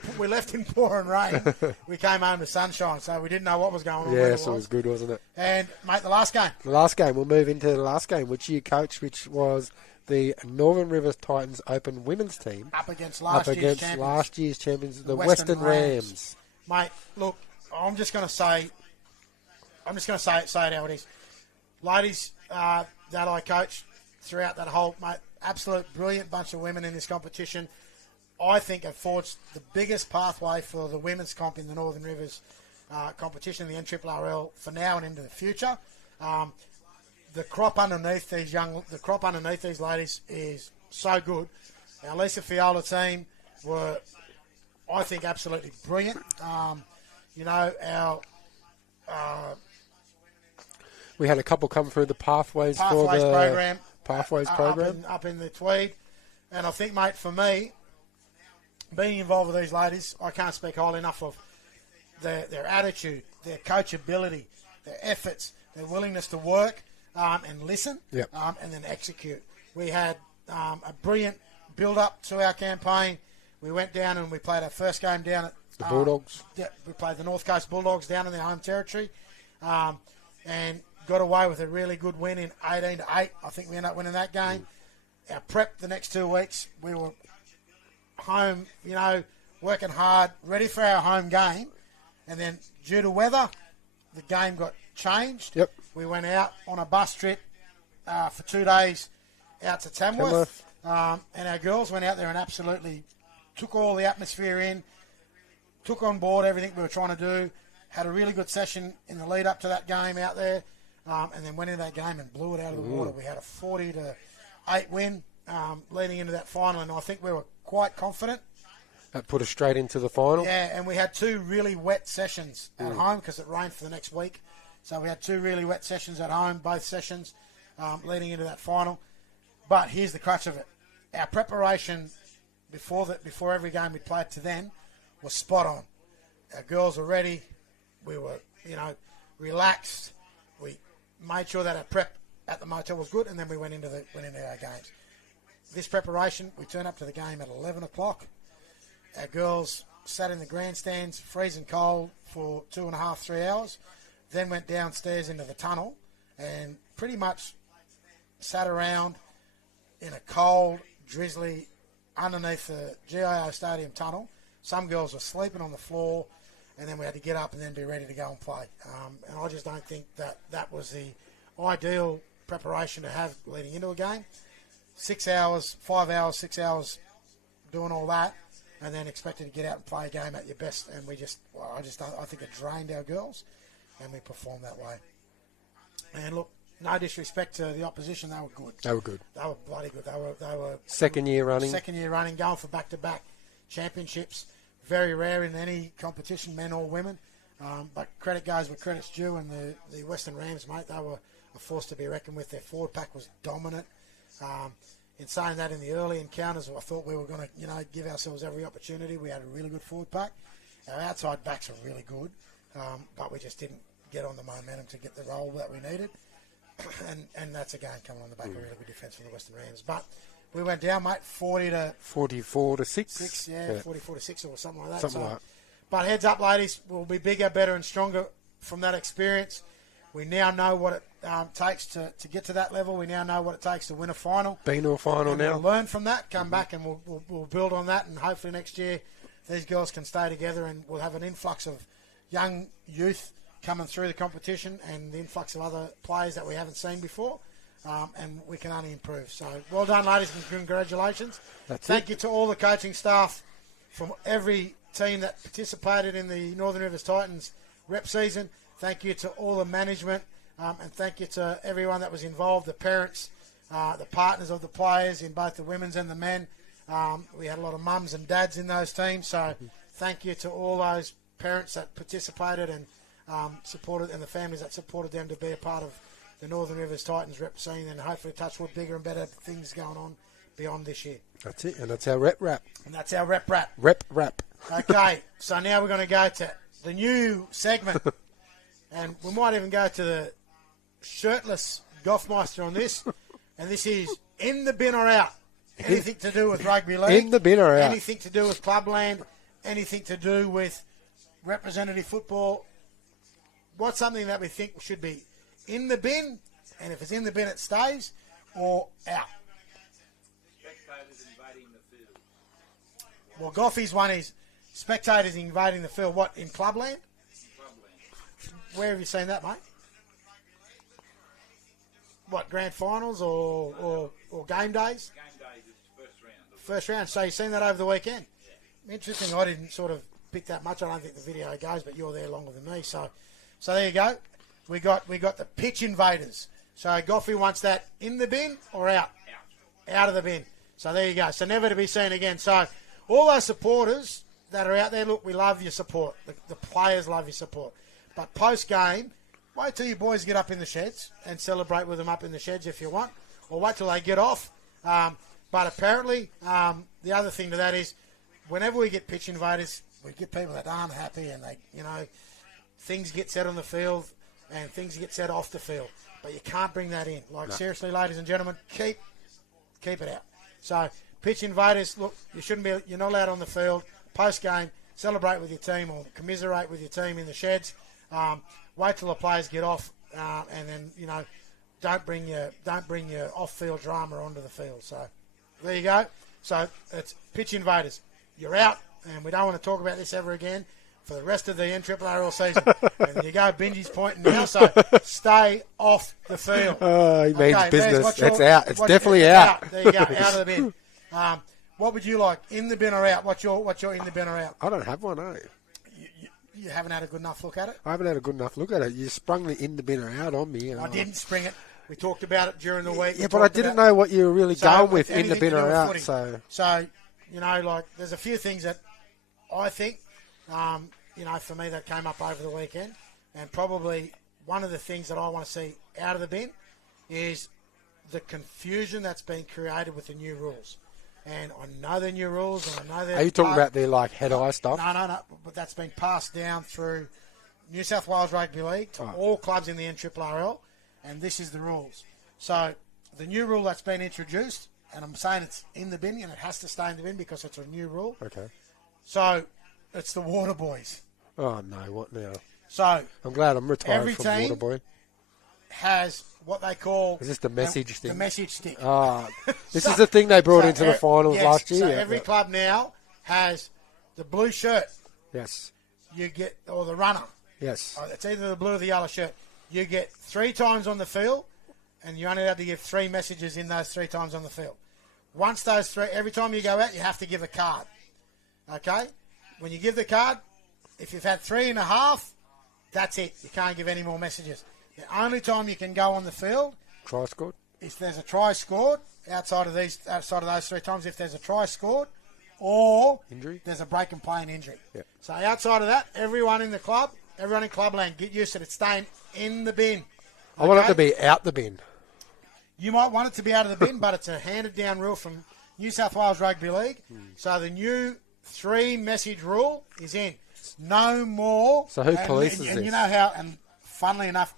in pouring rain. We came home to sunshine, so we didn't know what was going on. Yes, it was good, wasn't it? And, mate, the last game. The last game. We'll move into the last game, which you coached, which was the Northern Rivers Titans Open women's team. Up against last year's champions, the Western Rams. Mate, look, I'm just going to say it how it is. Ladies that I coached throughout that whole, mate, absolute brilliant bunch of women in this competition. I think have forged the biggest pathway for the women's comp in the Northern Rivers competition, the NRRRL, for now and into the future. The crop underneath these ladies is so good. Our Lisa Fiola team were, I think, absolutely brilliant. We had a couple come through the Pathways program. Pathways program. Up in the Tweed. And I think, mate, for me, being involved with these ladies, I can't speak highly enough of their attitude, their coachability, their efforts, their willingness to work and listen, and then execute. We had a brilliant build-up to our campaign. We went down and we played our first game down at the Bulldogs. We played the North Coast Bulldogs down in their home territory, and got away with a really good win in 18-8. I think we ended up winning that game. Our prep the next 2 weeks, we were home, working hard, ready for our home game. And then due to weather, the game got changed. Yep. We went out on a bus trip for 2 days out to Tamworth. And our girls went out there and absolutely took all the atmosphere in, took on board everything we were trying to do, had a really good session in the lead up to that game out there, and then went into that game and blew it out of the water. We had a 40-8 win leading into that final, and I think we were quite confident. That put us straight into the final. Yeah, and we had 2 really wet sessions at home because it rained for the next week. So we had 2 really wet sessions at home, both sessions, leading into that final. But here's the crux of it. Our preparation before every game we played to then was spot on. Our girls were ready. We were, relaxed. We made sure that our prep at the motel was good, and then we went into our games. This preparation, we turned up to the game at 11 o'clock. Our girls sat in the grandstands, freezing cold, for 2.5, 3 hours. Then went downstairs into the tunnel and pretty much sat around in a cold, drizzly, underneath the GIO Stadium tunnel. Some girls were sleeping on the floor, and then we had to get up and then be ready to go and play. And I just don't think that was the ideal preparation to have leading into a game. 6 hours, 5 hours, 6 hours doing all that, and then expected to get out and play a game at your best. And I think it drained our girls, and we performed that way. And look, no disrespect to the opposition, they were good. They were good. They were bloody good. They were second year running, going for back-to-back championships. Very rare in any competition, men or women. But credit goes where credit's due, and the Western Rams, mate, they were a force to be reckoned with. Their forward pack was dominant. In saying that, in the early encounters, I thought we were going to, give ourselves every opportunity. We had a really good forward pack. Our outside backs are really good, but we just didn't get on the momentum to get the role that we needed. And that's again coming on the back of a really good defence from the Western Rams. But we went down, mate, 44 to 6. Yeah, 44 to 6 or something like that. Something like that. But heads up, ladies, we'll be bigger, better, and stronger from that experience. We now know what it takes to get to that level. We now know what it takes to win a final. Been to a final and now. We'll learn from that, come back, and we'll build on that. And hopefully next year these girls can stay together, and we'll have an influx of young youth coming through the competition, and the influx of other players that we haven't seen before, and we can only improve. So well done, ladies, and congratulations. Thank you to all the coaching staff from every team that participated in the Northern Rivers Titans rep season. Thank you to all the management, and thank you to everyone that was involved, the parents, the partners of the players in both the women's and the men. We had a lot of mums and dads in those teams, so thank you to all those parents that participated and supported, and the families that supported them to be a part of the Northern Rivers Titans rep scene, and hopefully touch wood, bigger and better things going on beyond this year. That's it, and that's our rep wrap. And that's our rep wrap. Rep wrap. Okay, so now we're going to go to the new segment. and we might even go to the shirtless Goffmeister on this, and this is in the bin or out. Anything to do with rugby league. In the bin or out. Anything to do with clubland. Anything to do with representative football. What's something that we think should be in the bin, and if it's in the bin it stays, or out? Spectators invading the field. Well, Goffy's one is spectators invading the field. What, in clubland? Clubland. Where have you seen that, mate? What, grand finals or game days? Game days is first round. First round. So you've seen that over the weekend? Interesting. I didn't sort of pick that much. I don't think the video goes, but you're there longer than me. So there you go. We got the pitch invaders. So Goffy wants that in the bin or out? Out of the bin. So there you go. So never to be seen again. So all those supporters that are out there, look, we love your support. The players love your support. But post-game, wait till you boys get up in the sheds and celebrate with them up in the sheds if you want, or wait till they get off. But apparently, the other thing to that is, whenever we get pitch invaders, we get people that aren't happy, and things get said on the field and things get said off the field. But you can't bring that in. Seriously, ladies and gentlemen, keep it out. So pitch invaders, look, you're not allowed on the field. Post game, celebrate with your team or commiserate with your team in the sheds. Wait till the players get off, and then don't bring your off-field drama onto the field. So there you go. So it's pitch invaders. You're out, and we don't want to talk about this ever again for the rest of the NRRRL season. And you go, Benji's pointing now, so stay off the field. Oh, he means business. It's out. It's definitely it's out. There you go, out of the bin. What would you like, in the bin or out? What's your in the bin or out? I don't have one, eh? You haven't had a good enough look at it? I haven't had a good enough look at it. You sprung the in the bin or out on me. I didn't spring it. We talked about it during the week. Yeah, but I didn't know what you were really going with, in the bin or out. So, there's a few things that I think, for me that came up over the weekend. And probably one of the things that I want to see out of the bin is the confusion that's been created with the new rules. And I know the new rules, and I know they're... Are you talking about their, head-eye stuff? No. But that's been passed down through New South Wales Rugby League to all clubs in the NRRRL, and this is the rules. So the new rule that's been introduced, and I'm saying it's in the bin, and it has to stay in the bin because it's a new rule. Okay. So it's the water boys. Oh, no, what now? So I'm glad I'm retired every from team water boy. Has what they call... Is this the message thing? The message stick. This is the thing they brought into the finals last year. So every club now has the blue shirt. Yes. You get, or the runner. Yes. It's either the blue or the yellow shirt. You get 3 times on the field, and you're only allowed to give 3 messages in those 3 times on the field. Once those 3, every time you go out, you have to give a card. Okay? When you give the card, if you've had 3.5, that's it. You can't give any more messages. The only time you can go on the field, try scored, if there's a try scored outside of those 3 times, if there's a try scored, or injury, there's a break and play and injury. Yeah. So outside of that, everyone in clubland, get used to it. It's staying in the bin. I want it to be out the bin. You might want it to be out of the bin, but it's a handed down rule from New South Wales Rugby League. So the new 3-message rule is in. No more. So who polices this? And you know how, and funnily enough,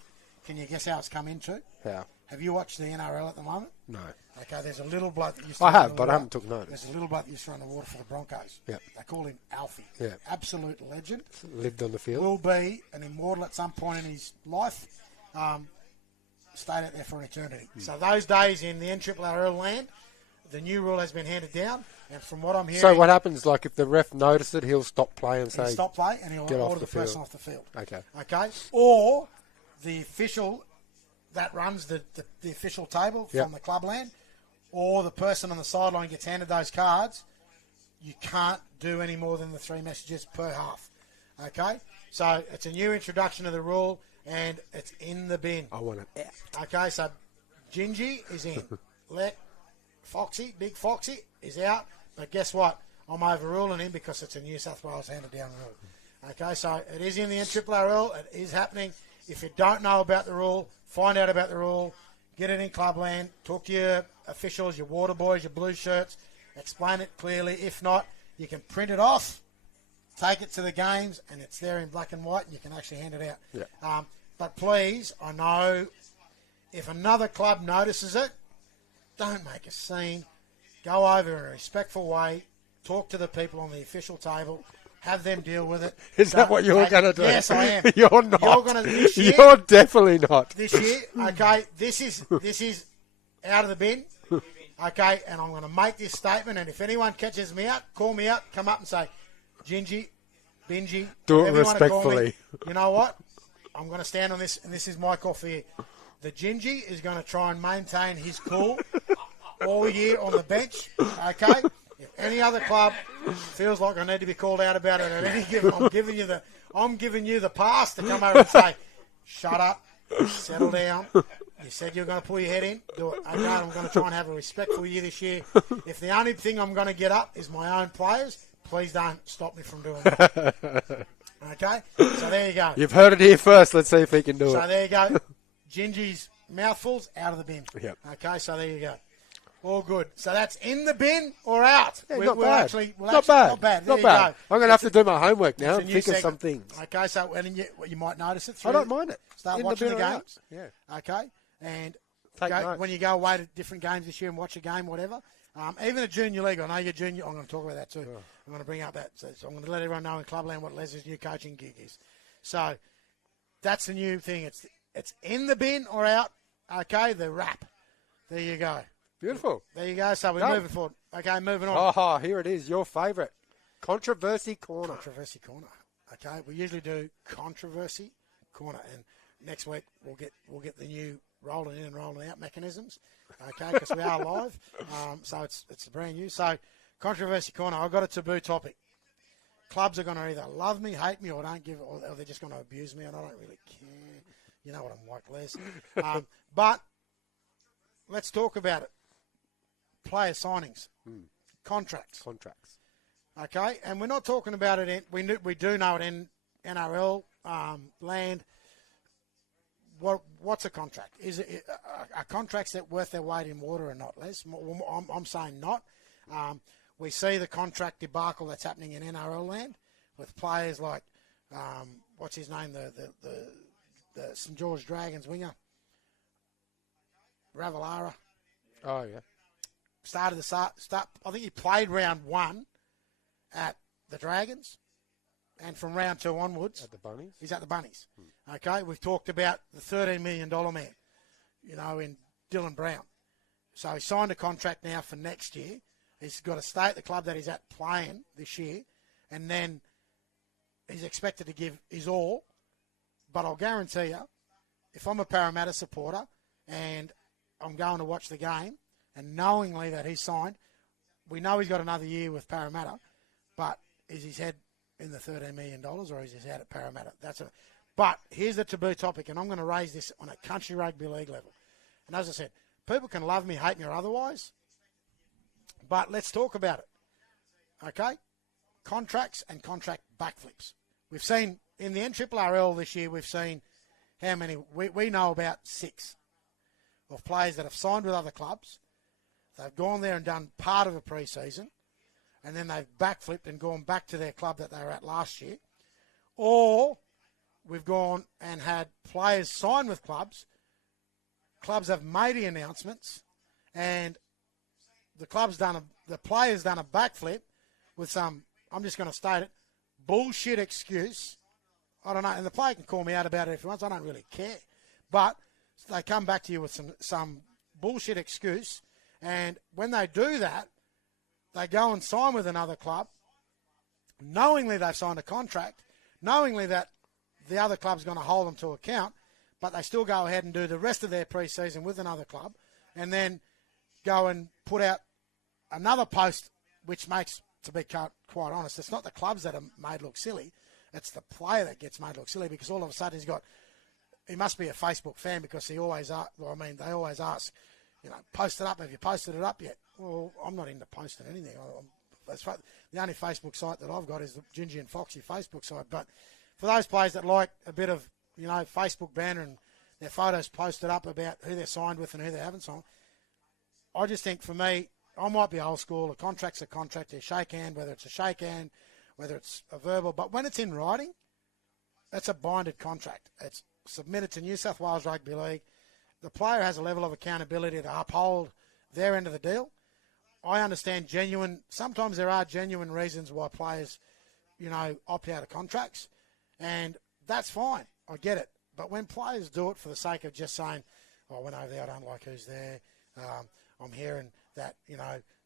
can you guess how it's come into? How? Have you watched the NRL at the moment? No. Okay, there's a little bloke that used to... I have, but I haven't took notice. There's a little bloke that used to run the water for the Broncos. Yeah. They call him Alfie. Yeah. Absolute legend. Lived on the field. Will be an immortal at some point in his life. Stayed out there for an eternity. So those days in the NRRRL land, the new rule has been handed down, and from what I'm hearing... So what happens, if the ref noticed it, he'll stop play and say... He'll stop play, and he'll order the person off the field. Okay. Okay? Or the official that runs the official table from the clubland, or the person on the sideline gets handed those cards, you can't do any more than the 3 messages per half. Okay? So it's a new introduction of the rule, and it's in the bin. I want it out. Okay, so Gingy is in. Big Foxy is out. But guess what? I'm overruling him because it's a New South Wales handed down rule. Okay, so it is in the NRRRL. It is happening. If you don't know about the rule, find out about the rule. Get it in clubland. Talk to your officials, your water boys, your blue shirts. Explain it clearly. If not, you can print it off, take it to the games, and it's there in black and white, and you can actually hand it out. Yeah. But please, I know if another club notices it, don't make a scene. Go over in a respectful way. Talk to the people on the official table. Have them deal with it. Is that what you're going to do? Yes, I am. You're not. You're going to this year. You're definitely not. This year, okay. This is out of the bin, okay. And I'm going to make this statement. And if anyone catches me out, call me out. Come up and say, Gingy, Bingy. Do it whatever you wanna call me. respectfully. You know what? I'm going to stand on this, and this is my call for you. The Gingy is going to try and maintain his cool all year on the bench, okay? If any other club feels like I need to be called out about it at any given, I'm giving you the pass to come over and say, shut up, settle down. You said you were going to pull your head in. Do it. Okay, I'm going to try and have a respectful year this year. If the only thing I'm going to get up is my own players, please don't stop me from doing that. Okay? So there you go. You've heard it here first. Let's see if he can do So it. there you go. Gingy's mouthfuls out of the bin. Yep. Okay, so there you go. All good. So that's in the bin or out? Yeah, We're not bad. Not bad. Not There you bad. go. I'm going to have to do my homework now It's a and new think of some segment. things. Okay, so and you might notice it. I don't mind it. Start In watching the bin or out. games. Yeah. Okay, and Take notes. when you go away to different games this year and watch a game, whatever. Even a junior league. I know you're junior. I'm going to talk about that too. Oh. I'm going to bring up that. So I'm going to let everyone know in Clubland what Les's new coaching gig is. So that's the new thing. It's in the bin or out. Okay, the wrap. There you go. Beautiful. There you go. So we're Done. moving forward. Okay, moving on. Oh, here it is. Your favourite. Controversy Corner. Controversy corner. Okay, we usually do controversy corner, and next week we'll get the new rolling in and rolling out mechanisms. Okay, because we are live, so it's brand new. So controversy corner. I've got a taboo topic. Clubs are going to either love me, hate me, or don't give, or they're just going to abuse me, and I don't really care. You know what I'm like, Les. But let's talk about it. Player signings, contracts. Okay, and we're not talking about it. We do know it in NRL land. What's a contract? Is it are contracts that worth their weight in water or not, Les? I'm saying not. We see the contract debacle that's happening in NRL land with players like what's his name, the St George Dragons winger, Ravalawa. Oh, yeah. Started the start. I think he played round 1 at the Dragons, and from round 2 onwards, At the Bunnies. he's at the Bunnies. Okay, we've talked about the $13 million man, in Dylan Brown. So he signed a contract now for next year. He's got to stay at the club that he's at playing this year, and then he's expected to give his all. But I'll guarantee you, if I'm a Parramatta supporter and I'm going to watch the game, and knowingly that he's signed, we know he's got another year with Parramatta, but is his head in the $13 million or is his head at Parramatta? But here's the taboo topic, and I'm going to raise this on a country rugby league level. And as I said, people can love me, hate me, or otherwise, but let's talk about it. Okay? Contracts and contract backflips. We've seen in the NRRRL this year, we've seen how many? We know about 6 of players that have signed with other clubs. They've gone there and done part of a pre-season, and then they've backflipped and gone back to their club that they were at last year. Or we've gone and had players sign with clubs. Clubs have made the announcements, and the player's done a backflip with some, I'm just going to state it, bullshit excuse. I don't know, and the player can call me out about it if he wants. I don't really care. But they come back to you with some bullshit excuse, and when they do that, they go and sign with another club, knowingly they've signed a contract, knowingly that the other club's going to hold them to account, but they still go ahead and do the rest of their pre-season with another club, and then go and put out another post, which makes, to be quite honest, it's not the clubs that are made look silly, it's the player that gets made look silly, because all of a sudden he must be a Facebook fan, because they always ask, post it up. Have you posted it up yet? Well, I'm not into posting anything. The only Facebook site that I've got is the Gingy and Foxy Facebook site. But for those players that like a bit of, Facebook banner and their photos posted up about who they're signed with and who they haven't signed, I just think for me, I might be old school. A contract's a contract. You shake hand, whether it's a shake hand, whether it's a verbal. But when it's in writing, that's a binded contract. submitted to New South Wales Rugby League. The player has a level of accountability to uphold their end of the deal. I understand sometimes there are genuine reasons why players, opt out of contracts, and that's fine. I get it. But when players do it for the sake of just saying, oh, I went over there, I don't like who's there, I'm hearing that,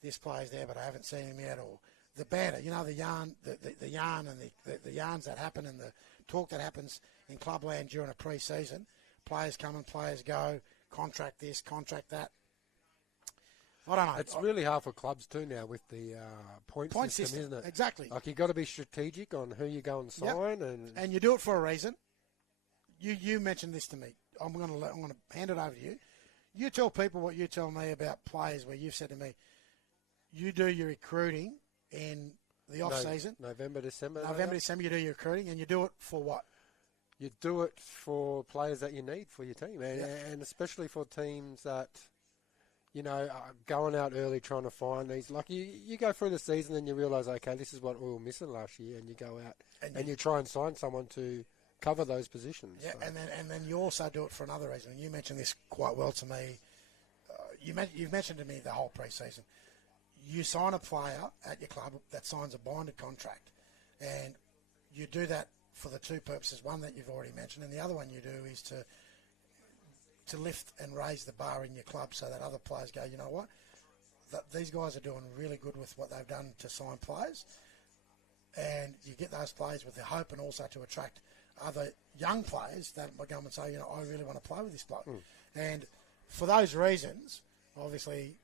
this player's there, but I haven't seen him yet, or the banter, the yarn, the yarn and the yarns that happen and the talk that happens in clubland during a pre-season. Players come and players go, contract this, contract that. I don't know. It's really hard for clubs too now with the point system, isn't it? Exactly. Like you've got to be strategic on who you go and sign, and you do it for a reason. You mentioned this to me. I'm going to hand it over to you. You tell people what you tell me about players where you've said to me, you do your recruiting in the off season. November, December, you do your recruiting, and you do it for what? You do it for players that you need for your team, and especially for teams that, are going out early trying to find these. Like you go through the season and you realise, okay, this is what we were missing last year, and you go out and you try and sign someone to cover those positions. Yeah, so. and then you also do it for another reason. And you mentioned this quite well to me. You've mentioned to me the whole pre-season. You sign a player at your club that signs a binded contract, and you do that for the two purposes. One that you've already mentioned, and the other one you do is to lift and raise the bar in your club so that other players go, you know what, these guys are doing really good with what they've done to sign players, and you get those players with the hope and also to attract other young players that might come and say, I really want to play with this bloke. And for those reasons, obviously,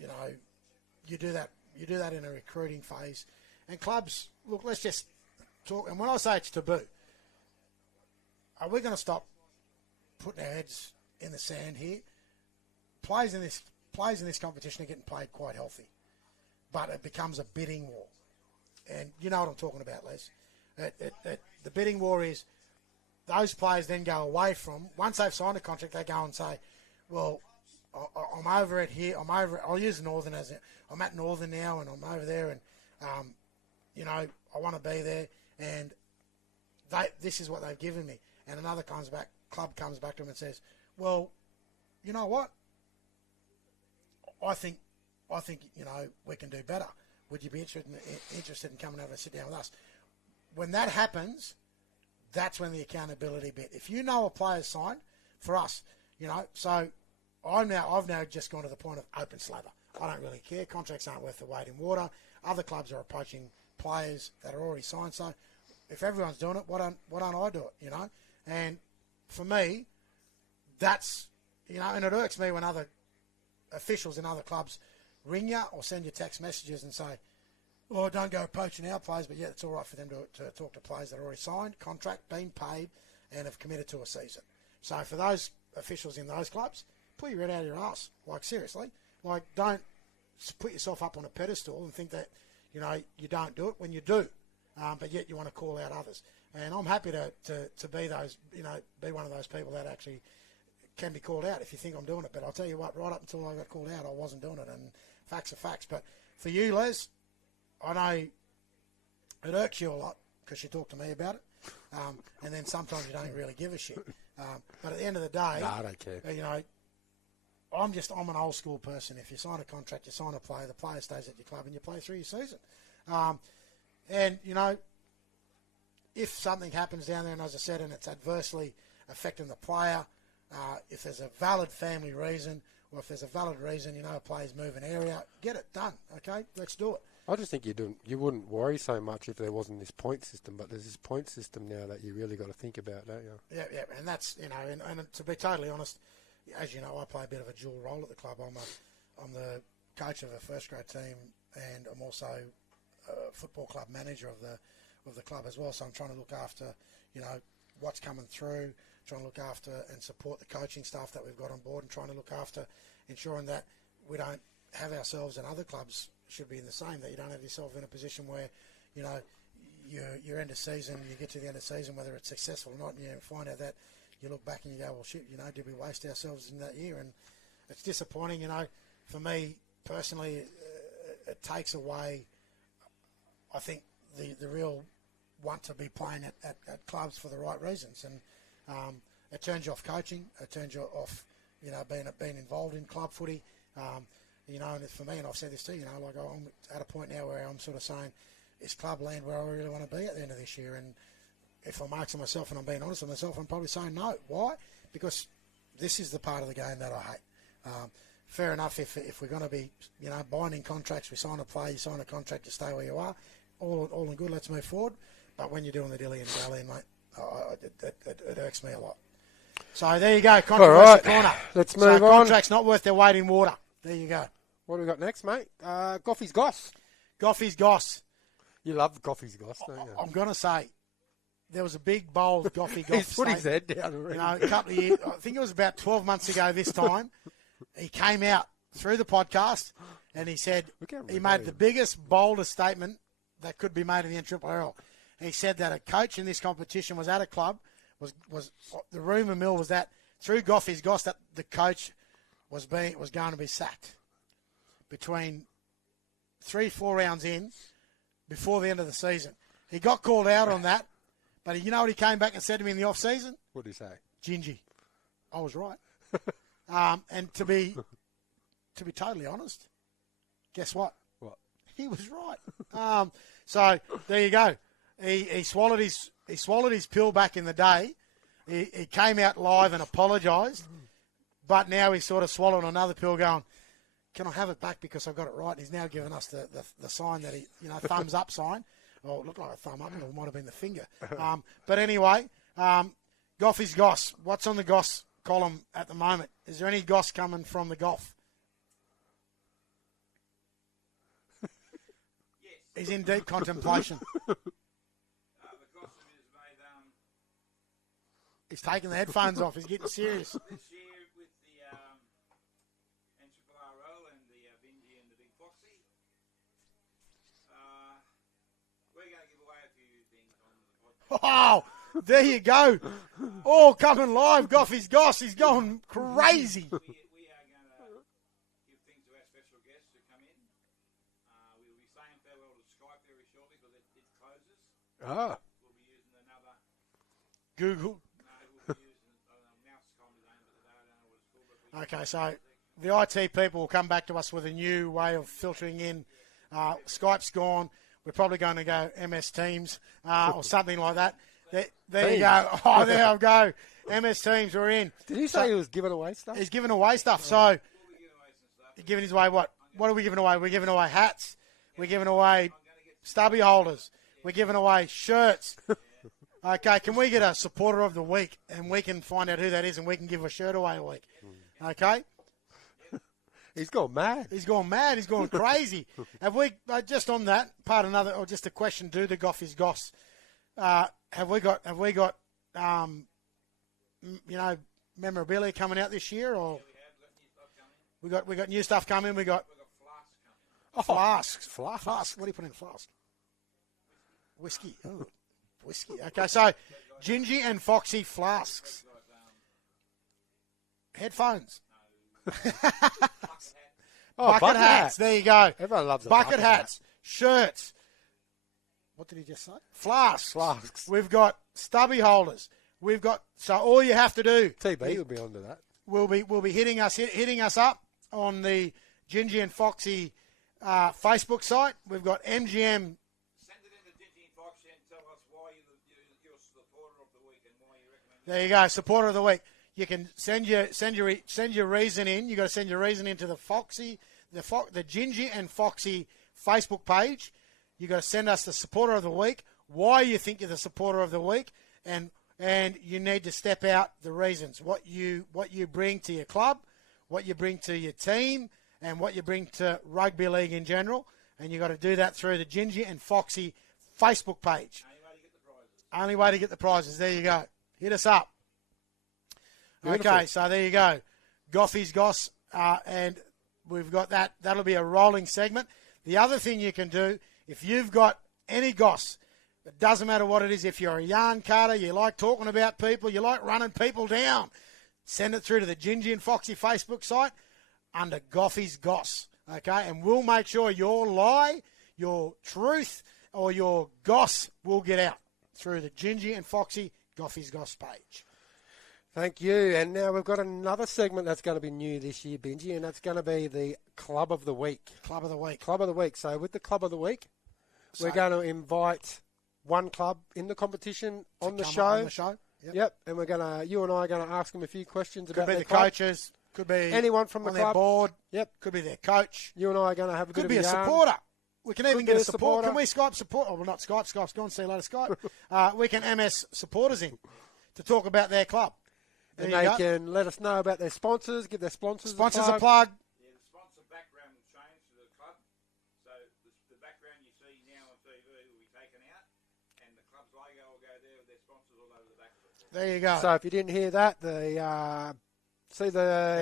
you do that in a recruiting phase. And clubs, look, let's just talk. And when I say it's taboo, are we going to stop putting our heads in the sand here? Players in this competition are getting paid quite healthy, but it becomes a bidding war. And you know what I'm talking about, Les. The bidding war is those players then go away from, once they've signed a contract, they go and say, well, I'm over it here. I'll use Northern as it. I'm at Northern now, and I'm over there, and I want to be there, and this is what they've given me. And another club comes back to them and says, well, you know what? I think we can do better. Would you be interested in coming over and sit down with us? When that happens, that's when the accountability bit. If you know a player's signed for us, so. I've now just gone to the point of open slather. I don't really care. Contracts aren't worth the weight in water. Other clubs are approaching players that are already signed. So if everyone's doing it, why don't I do it? And for me, that's and it irks me when other officials in other clubs ring you or send you text messages and say, "Oh, don't go poaching our players," but yeah, it's all right for them to talk to players that are already signed, contract, been paid, and have committed to a season. So for those officials in those clubs, pull your head out of your ass. Like, seriously. Like, don't put yourself up on a pedestal and think that, you don't do it when you do. But yet you want to call out others. And I'm happy to be those, be one of those people that actually can be called out if you think I'm doing it. But I'll tell you what, right up until I got called out, I wasn't doing it. And facts are facts. But for you, Les, I know it irks you a lot because you talk to me about it. And then sometimes you don't really give a shit. But at the end of the day, I don't care. I'm an old school person. If you sign a contract, you sign a player, the player stays at your club and you play through your season. And, if something happens down there, and as I said, and it's adversely affecting the player, if there's a valid family reason, or if there's a valid reason, a player's moving area, get it done, okay? Let's do it. I just think you wouldn't worry so much if there wasn't this point system, but there's this point system now that you really got to think about, don't you? Yeah, and that's, and to be totally honest, as you know, I play a bit of a dual role at the club. I'm the coach of a first grade team, and I'm also a football club manager of the club as well. So I'm trying to look after, what's coming through, trying to look after and support the coaching staff that we've got on board, and trying to look after ensuring that we don't have ourselves, and other clubs should be in the same, that you don't have yourself in a position where, you're end of season, you get to the end of season, whether it's successful or not, and you find out that you look back and you go, well, shit, did we waste ourselves in that year? And it's disappointing, for me personally, it takes away, I think, the real want to be playing at clubs for the right reasons. And it turns you off coaching. It turns you off, being involved in club footy. And for me, and I've said this too, like I'm at a point now where I'm sort of saying, is club land where I really want to be at the end of this year? And if I'm asking myself and I'm being honest with myself, I'm probably saying no. Why? Because this is the part of the game that I hate. Fair enough, if we're going to be, binding contracts, we sign a player, you sign a contract to stay where you are, all in good, let's move forward. But when you're doing the dilly and dally, mate, it irks me a lot. So there you go, controversy corner. Let's move on. Contracts not worth their weight in water. There you go. What do we got next, mate? Goffy's Goss. Goffy's Goss. You love Goffy's Goss, don't you? I'm going to say, there was a big, bold Goffy Goss. He's put his head down already. A couple of years, I think it was about 12 months ago this time, he came out through the podcast and he said he made the biggest, boldest statement that could be made in the NRRRL. He said that a coach in this competition was at a club, was the rumour mill was that through Goffy's Goss that the coach was going to be sacked between 3-4 rounds in before the end of the season. He got called out on that, but you know what he came back and said to me in the off-season? What did he say? Gingy. I was right. And to be totally honest, guess what? What? He was right. So there you go. He swallowed his pill back in the day. He came out live and apologised, but now he's sort of swallowing another pill going, can I have it back because I got it right? He's now given us the sign that he, thumbs up sign. Oh, it looked like a thumb up, and it might have been the finger. But anyway, Goffy's Goss. What's on the Goss column at the moment? Is there any Goss coming from the Goff? Yes. He's in deep contemplation. The costume is made He's taking the headphones off. He's getting serious. this year with the NRRRL and the Vingy and the Big Foxy. We're going to give away a few things on the podcast. Oh, there you go. Oh, coming live. Goffy's Goss. He's going crazy. We are going to give things to our special guests who come in. We'll be saying farewell to Skype very shortly because it closes. Ah. We'll be using another. Google. We'll be using mouse com today, but today I don't know what it's called. But Okay, so the IT people will come back to us with a new way of filtering in. Skype's gone. We're probably going to go MS Teams or something like that. There you go. Oh, there I go. MS Teams, we're in. Did he say he was giving away stuff? He's giving away stuff. So, he's giving his away what? What are we giving away? We're giving away hats. We're giving away stubby holders. We're giving away shirts. Okay, can we get a supporter of the week and we can find out who that is and we can give a shirt away a week? Okay? He's gone mad. He's gone mad. He's gone crazy. Have we, just on that, part another, or just a question, do the Goffy's Goss. Have we got, memorabilia coming out this year, or we got new stuff coming? We got flasks. Flasks. What do you put in a flask? Whiskey. Oh, whiskey. Okay, so Gingy and Foxy flasks. Headphones. Bucket hats. There you go. Everyone loves a bucket hats. Shirts. What did he just say? Flasks. We've got stubby holders. We've got, so all you have to do. TB will be onto that. Will be hitting us up on the Gingy and Foxy Facebook site. We've got MGM. Send it in to Gingy and Foxy and tell us why you're supporter of the week and why you recommend. There you go, supporter of the week. You can send your reason in. You got to send your reason into the Gingy and Foxy Facebook page. You got to send us the supporter of the week, why you think you're the supporter of the week, and you need to step out the reasons, what you bring to your club, what you bring to your team, and what you bring to rugby league in general. And you got to do that through the Gingy and Foxy Facebook page. Only way to get the prizes. There you go. Hit us up. Beautiful. Okay, so there you go. Goffy's Goss, and we've got that. That'll be a rolling segment. The other thing you can do, if you've got any goss, it doesn't matter what it is. If you're a yarn cutter, you like talking about people, you like running people down, send it through to the Gingy and Foxy Facebook site under Goffy's Goss, okay? And we'll make sure your lie, your truth, or your goss will get out through the Gingy and Foxy Goffy's Goss page. Thank you. And now we've got another segment that's going to be new this year, Benji, and that's going to be the Club of the Week. Club of the Week. Club of the Week. So with the Club of the Week, we're going to invite one club in the competition on the show. On the show. Yep. And you and I are going to ask them a few questions about their the club. Coaches. Could be anyone from the on club. Their board. Yep. Could be their coach. You and I are going to have a bit of a yarn. Could be a supporter. We can even Could get be a a support. supporter. Can we Skype support? Oh, well, not Skype. Skype's gone. See you later, Skype. We can MS supporters in to talk about their club. And they can let us know about their sponsors, give their sponsors a plug. Yeah, the sponsor background will change to the club. So the background you see now on TV will be taken out, and the club's logo will go there with their sponsors all over the back of it. There you go. So if you didn't hear that, the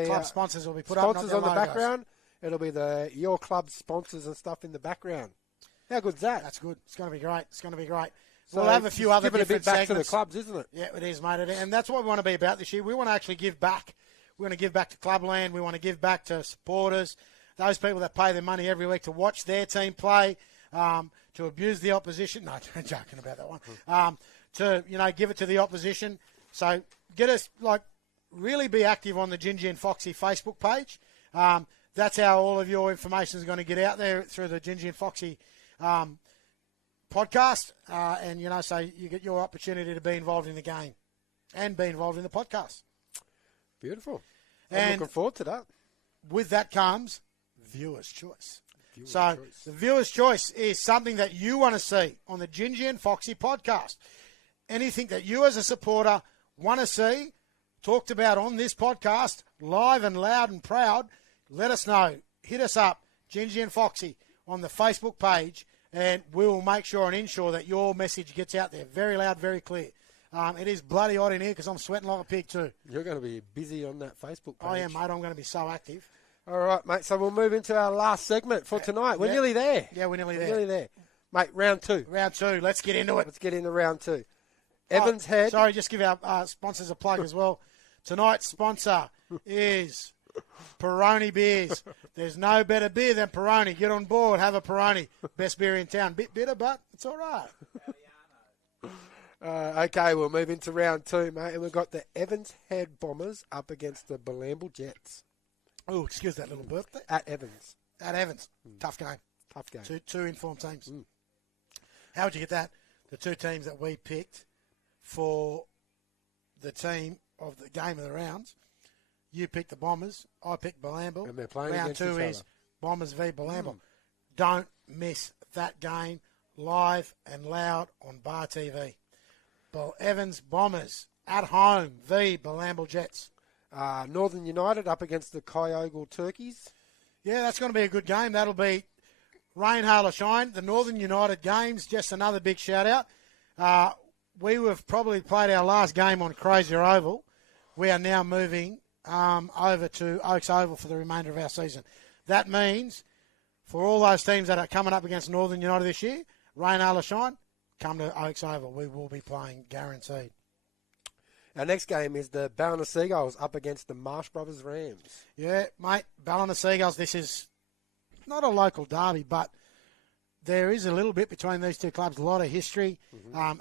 club sponsors will be put sponsors up, on the background. It'll be your club sponsors and stuff in the background. How good's that? That's good. It's going to be great. It's going to be great. So we'll have a few other different a bit back segments. to the clubs, isn't it? Yeah, it is, mate. And that's what we want to be about this year. We want to actually give back. We want to give back to Clubland. We want to give back to supporters, those people that pay their money every week to watch their team play, to abuse the opposition. No, I'm joking about that one. To give it to the opposition. So get us, really be active on the Gingy and Foxy Facebook page. That's how all of your information is going to get out there through the Gingy and Foxy podcast, so you get your opportunity to be involved in the game and be involved in the podcast. Beautiful. And I'm looking forward to that. With that comes viewer's choice. The viewer's choice is something that you want to see on the Gingy and Foxy podcast. Anything that you as a supporter want to see talked about on this podcast, live and loud and proud, let us know. Hit us up, Gingy and Foxy, on the Facebook page, and we will make sure and ensure that your message gets out there very loud, very clear. It is bloody hot in here because I'm sweating like a pig too. You're going to be busy on that Facebook page. I am, mate. I'm going to be so active. All right, mate. So we'll move into our last segment for tonight. We're nearly there. Yeah, we're nearly there. Mate, round two. Round two. Let's get into it. Let's get into round two. Evans Head. Sorry, just give our sponsors a plug as well. Tonight's sponsor is Peroni Beers. There's no better beer than Peroni. Get on board, have a Peroni. Best beer in town. Bit bitter, but it's all right. Okay, we'll move into round two, mate. And we've got the Evans Head Bombers up against the Bilamble Jets. Oh, excuse that little burp there. At Evans. Tough game. Tough game. Two informed teams. How would you get that? The two teams that we picked for the team of the game of the rounds. You picked the Bombers. I picked Bilamble. And they're playing round against two each is other. Bombers v Bilamble. Don't miss that game live and loud on Bar TV. Evans Bombers at home v Bilamble Jets. Northern United up against the Kyogle Turkeys. Yeah, that's going to be a good game. That'll be rain, hail or shine. The Northern United games, just another big shout out. We have probably played our last game on Crozier Oval. We are now moving over to Oaks Oval for the remainder of our season. That means for all those teams that are coming up against Northern United this year, rain, hail or shine, come to Oaks Oval. We will be playing guaranteed. Our next game is the Ballina Seagulls up against the Marsh Brothers Rams. Yeah, mate, Ballina Seagulls, this is not a local derby, but there is a little bit between these two clubs, a lot of history.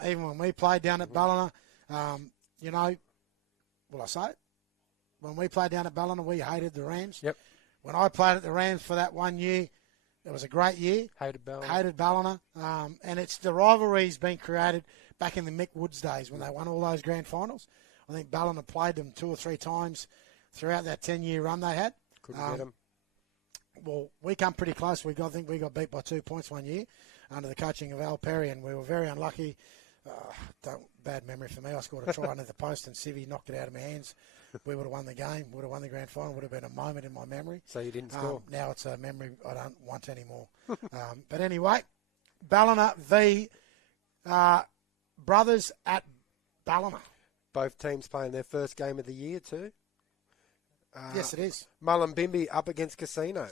Even when we played down at Ballina, will I say it? When we played down at Ballina, we hated the Rams. Yep. When I played at the Rams for that 1 year, it was a great year. Hated Ballina. Hated Ballina. And it's the rivalry's been created back in the Mick Woods days when they won all those grand finals. I think Ballina played them 2 or 3 times throughout that 10-year run they had. Couldn't get them. Well, we come pretty close. I think we got beat by 2 points 1 year under the coaching of Al Perry, and we were very unlucky. Bad memory for me. I scored a try under the post, and Sivvy knocked it out of my hands. We would have won the game, would have won the grand final, would have been a moment in my memory. So you didn't score? Now it's a memory I don't want anymore. But anyway, Ballina v. Brothers at Ballina. Both teams playing their first game of the year too. Yes, it is. Mullumbimby up against Casino.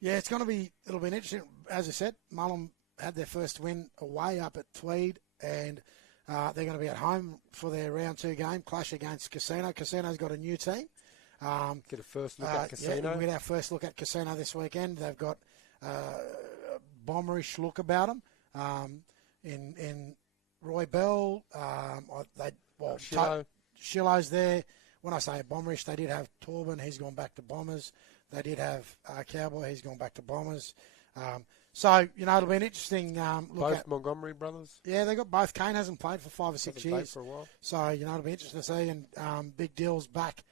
Yeah, it'll be an interesting, as I said, Mullum had their first win away up at Tweed, and they're going to be at home for their round 2 game, clash against Casino. Casino's got a new team. Get a first look at Casino. Yeah, we'll get our first look at Casino this weekend. They've got a bomberish look about them. In Roy Bell, Shillo's there. When I say Bomberish, they did have Torben. He's gone back to Bombers. They did have Cowboy. He's gone back to Bombers. So, it'll be an interesting look Both at. Montgomery brothers. Yeah, they got both. Kane hasn't played for 5 or 6 Haven't played years. for a while. So, it'll be interesting to see. And Big Dill's back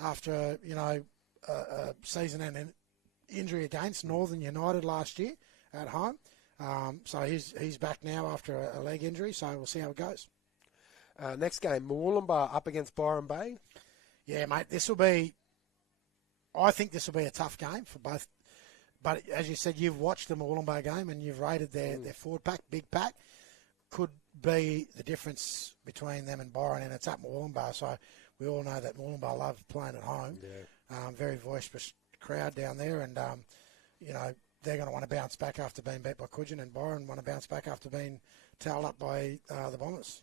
after, a season and an injury against Northern United last year at home. So he's back now after a leg injury. So we'll see how it goes. Next game, Mooloolaba up against Byron Bay. Yeah, mate, I think this will be a tough game for both. But as you said, you've watched the Mooloolaba game and you've rated their forward pack, big pack. Could be the difference between them and Byron, and it's at Mooloolaba. So we all know that Mooloolaba love playing at home. Yeah. Very boisterous crowd down there, and they're going to want to bounce back after being beat by Coogin, and Byron want to bounce back after being towed up by the Bombers.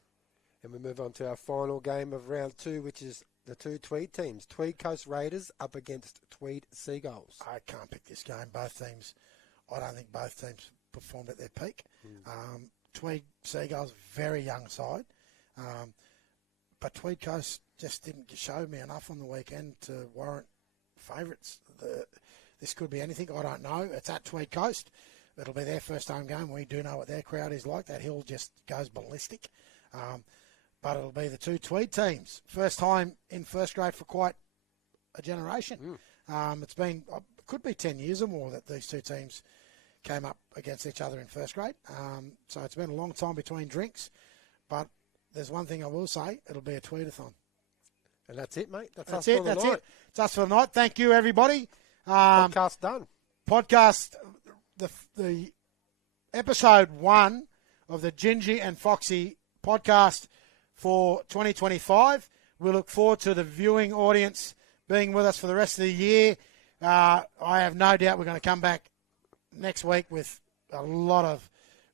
And we move on to our final game of round 2, which is the two Tweed teams. Tweed Coast Raiders up against Tweed Seagulls. I can't pick this game. I don't think both teams performed at their peak. Tweed Seagulls, very young side. But Tweed Coast just didn't show me enough on the weekend to warrant favourites. This could be anything. I don't know. It's at Tweed Coast. It'll be their first home game. We do know what their crowd is like. That hill just goes ballistic. But it'll be the two Tweed teams. First time in first grade for quite a generation. It's been, could be 10 years or more that these two teams came up against each other in first grade. So it's been a long time between drinks. But there's one thing I will say. It'll be a Tweedathon. And that's it, mate. That's it. It's us for the night. Thank you, everybody. Podcast done. Podcast, the episode 1 of the Gingy and Foxy podcast for 2025. We look forward to the viewing audience being with us for the rest of the year. I have no doubt we're going to come back next week with a lot of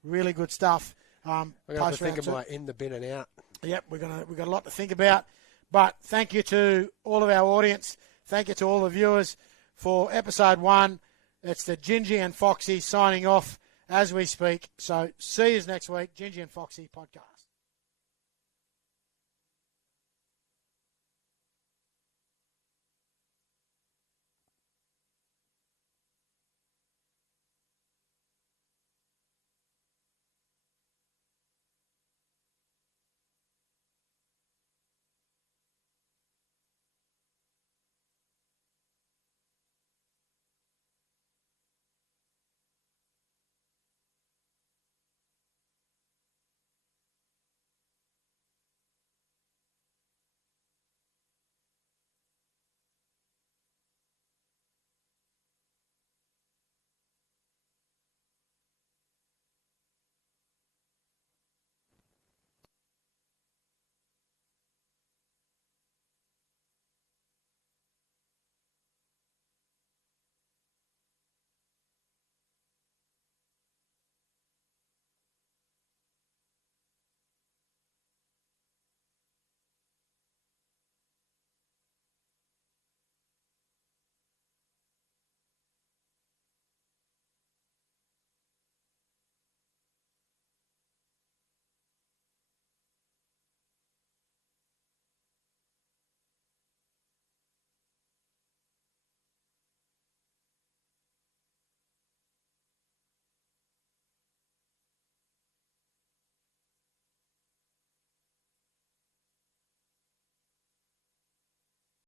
really good stuff. We're going to have to think of my in the bin and out. Yep, we've got a lot to think about. But thank you to all of our audience. Thank you to all the viewers for episode 1. It's the Gingy and Foxy signing off as we speak. So see you next week, Gingy and Foxy podcast.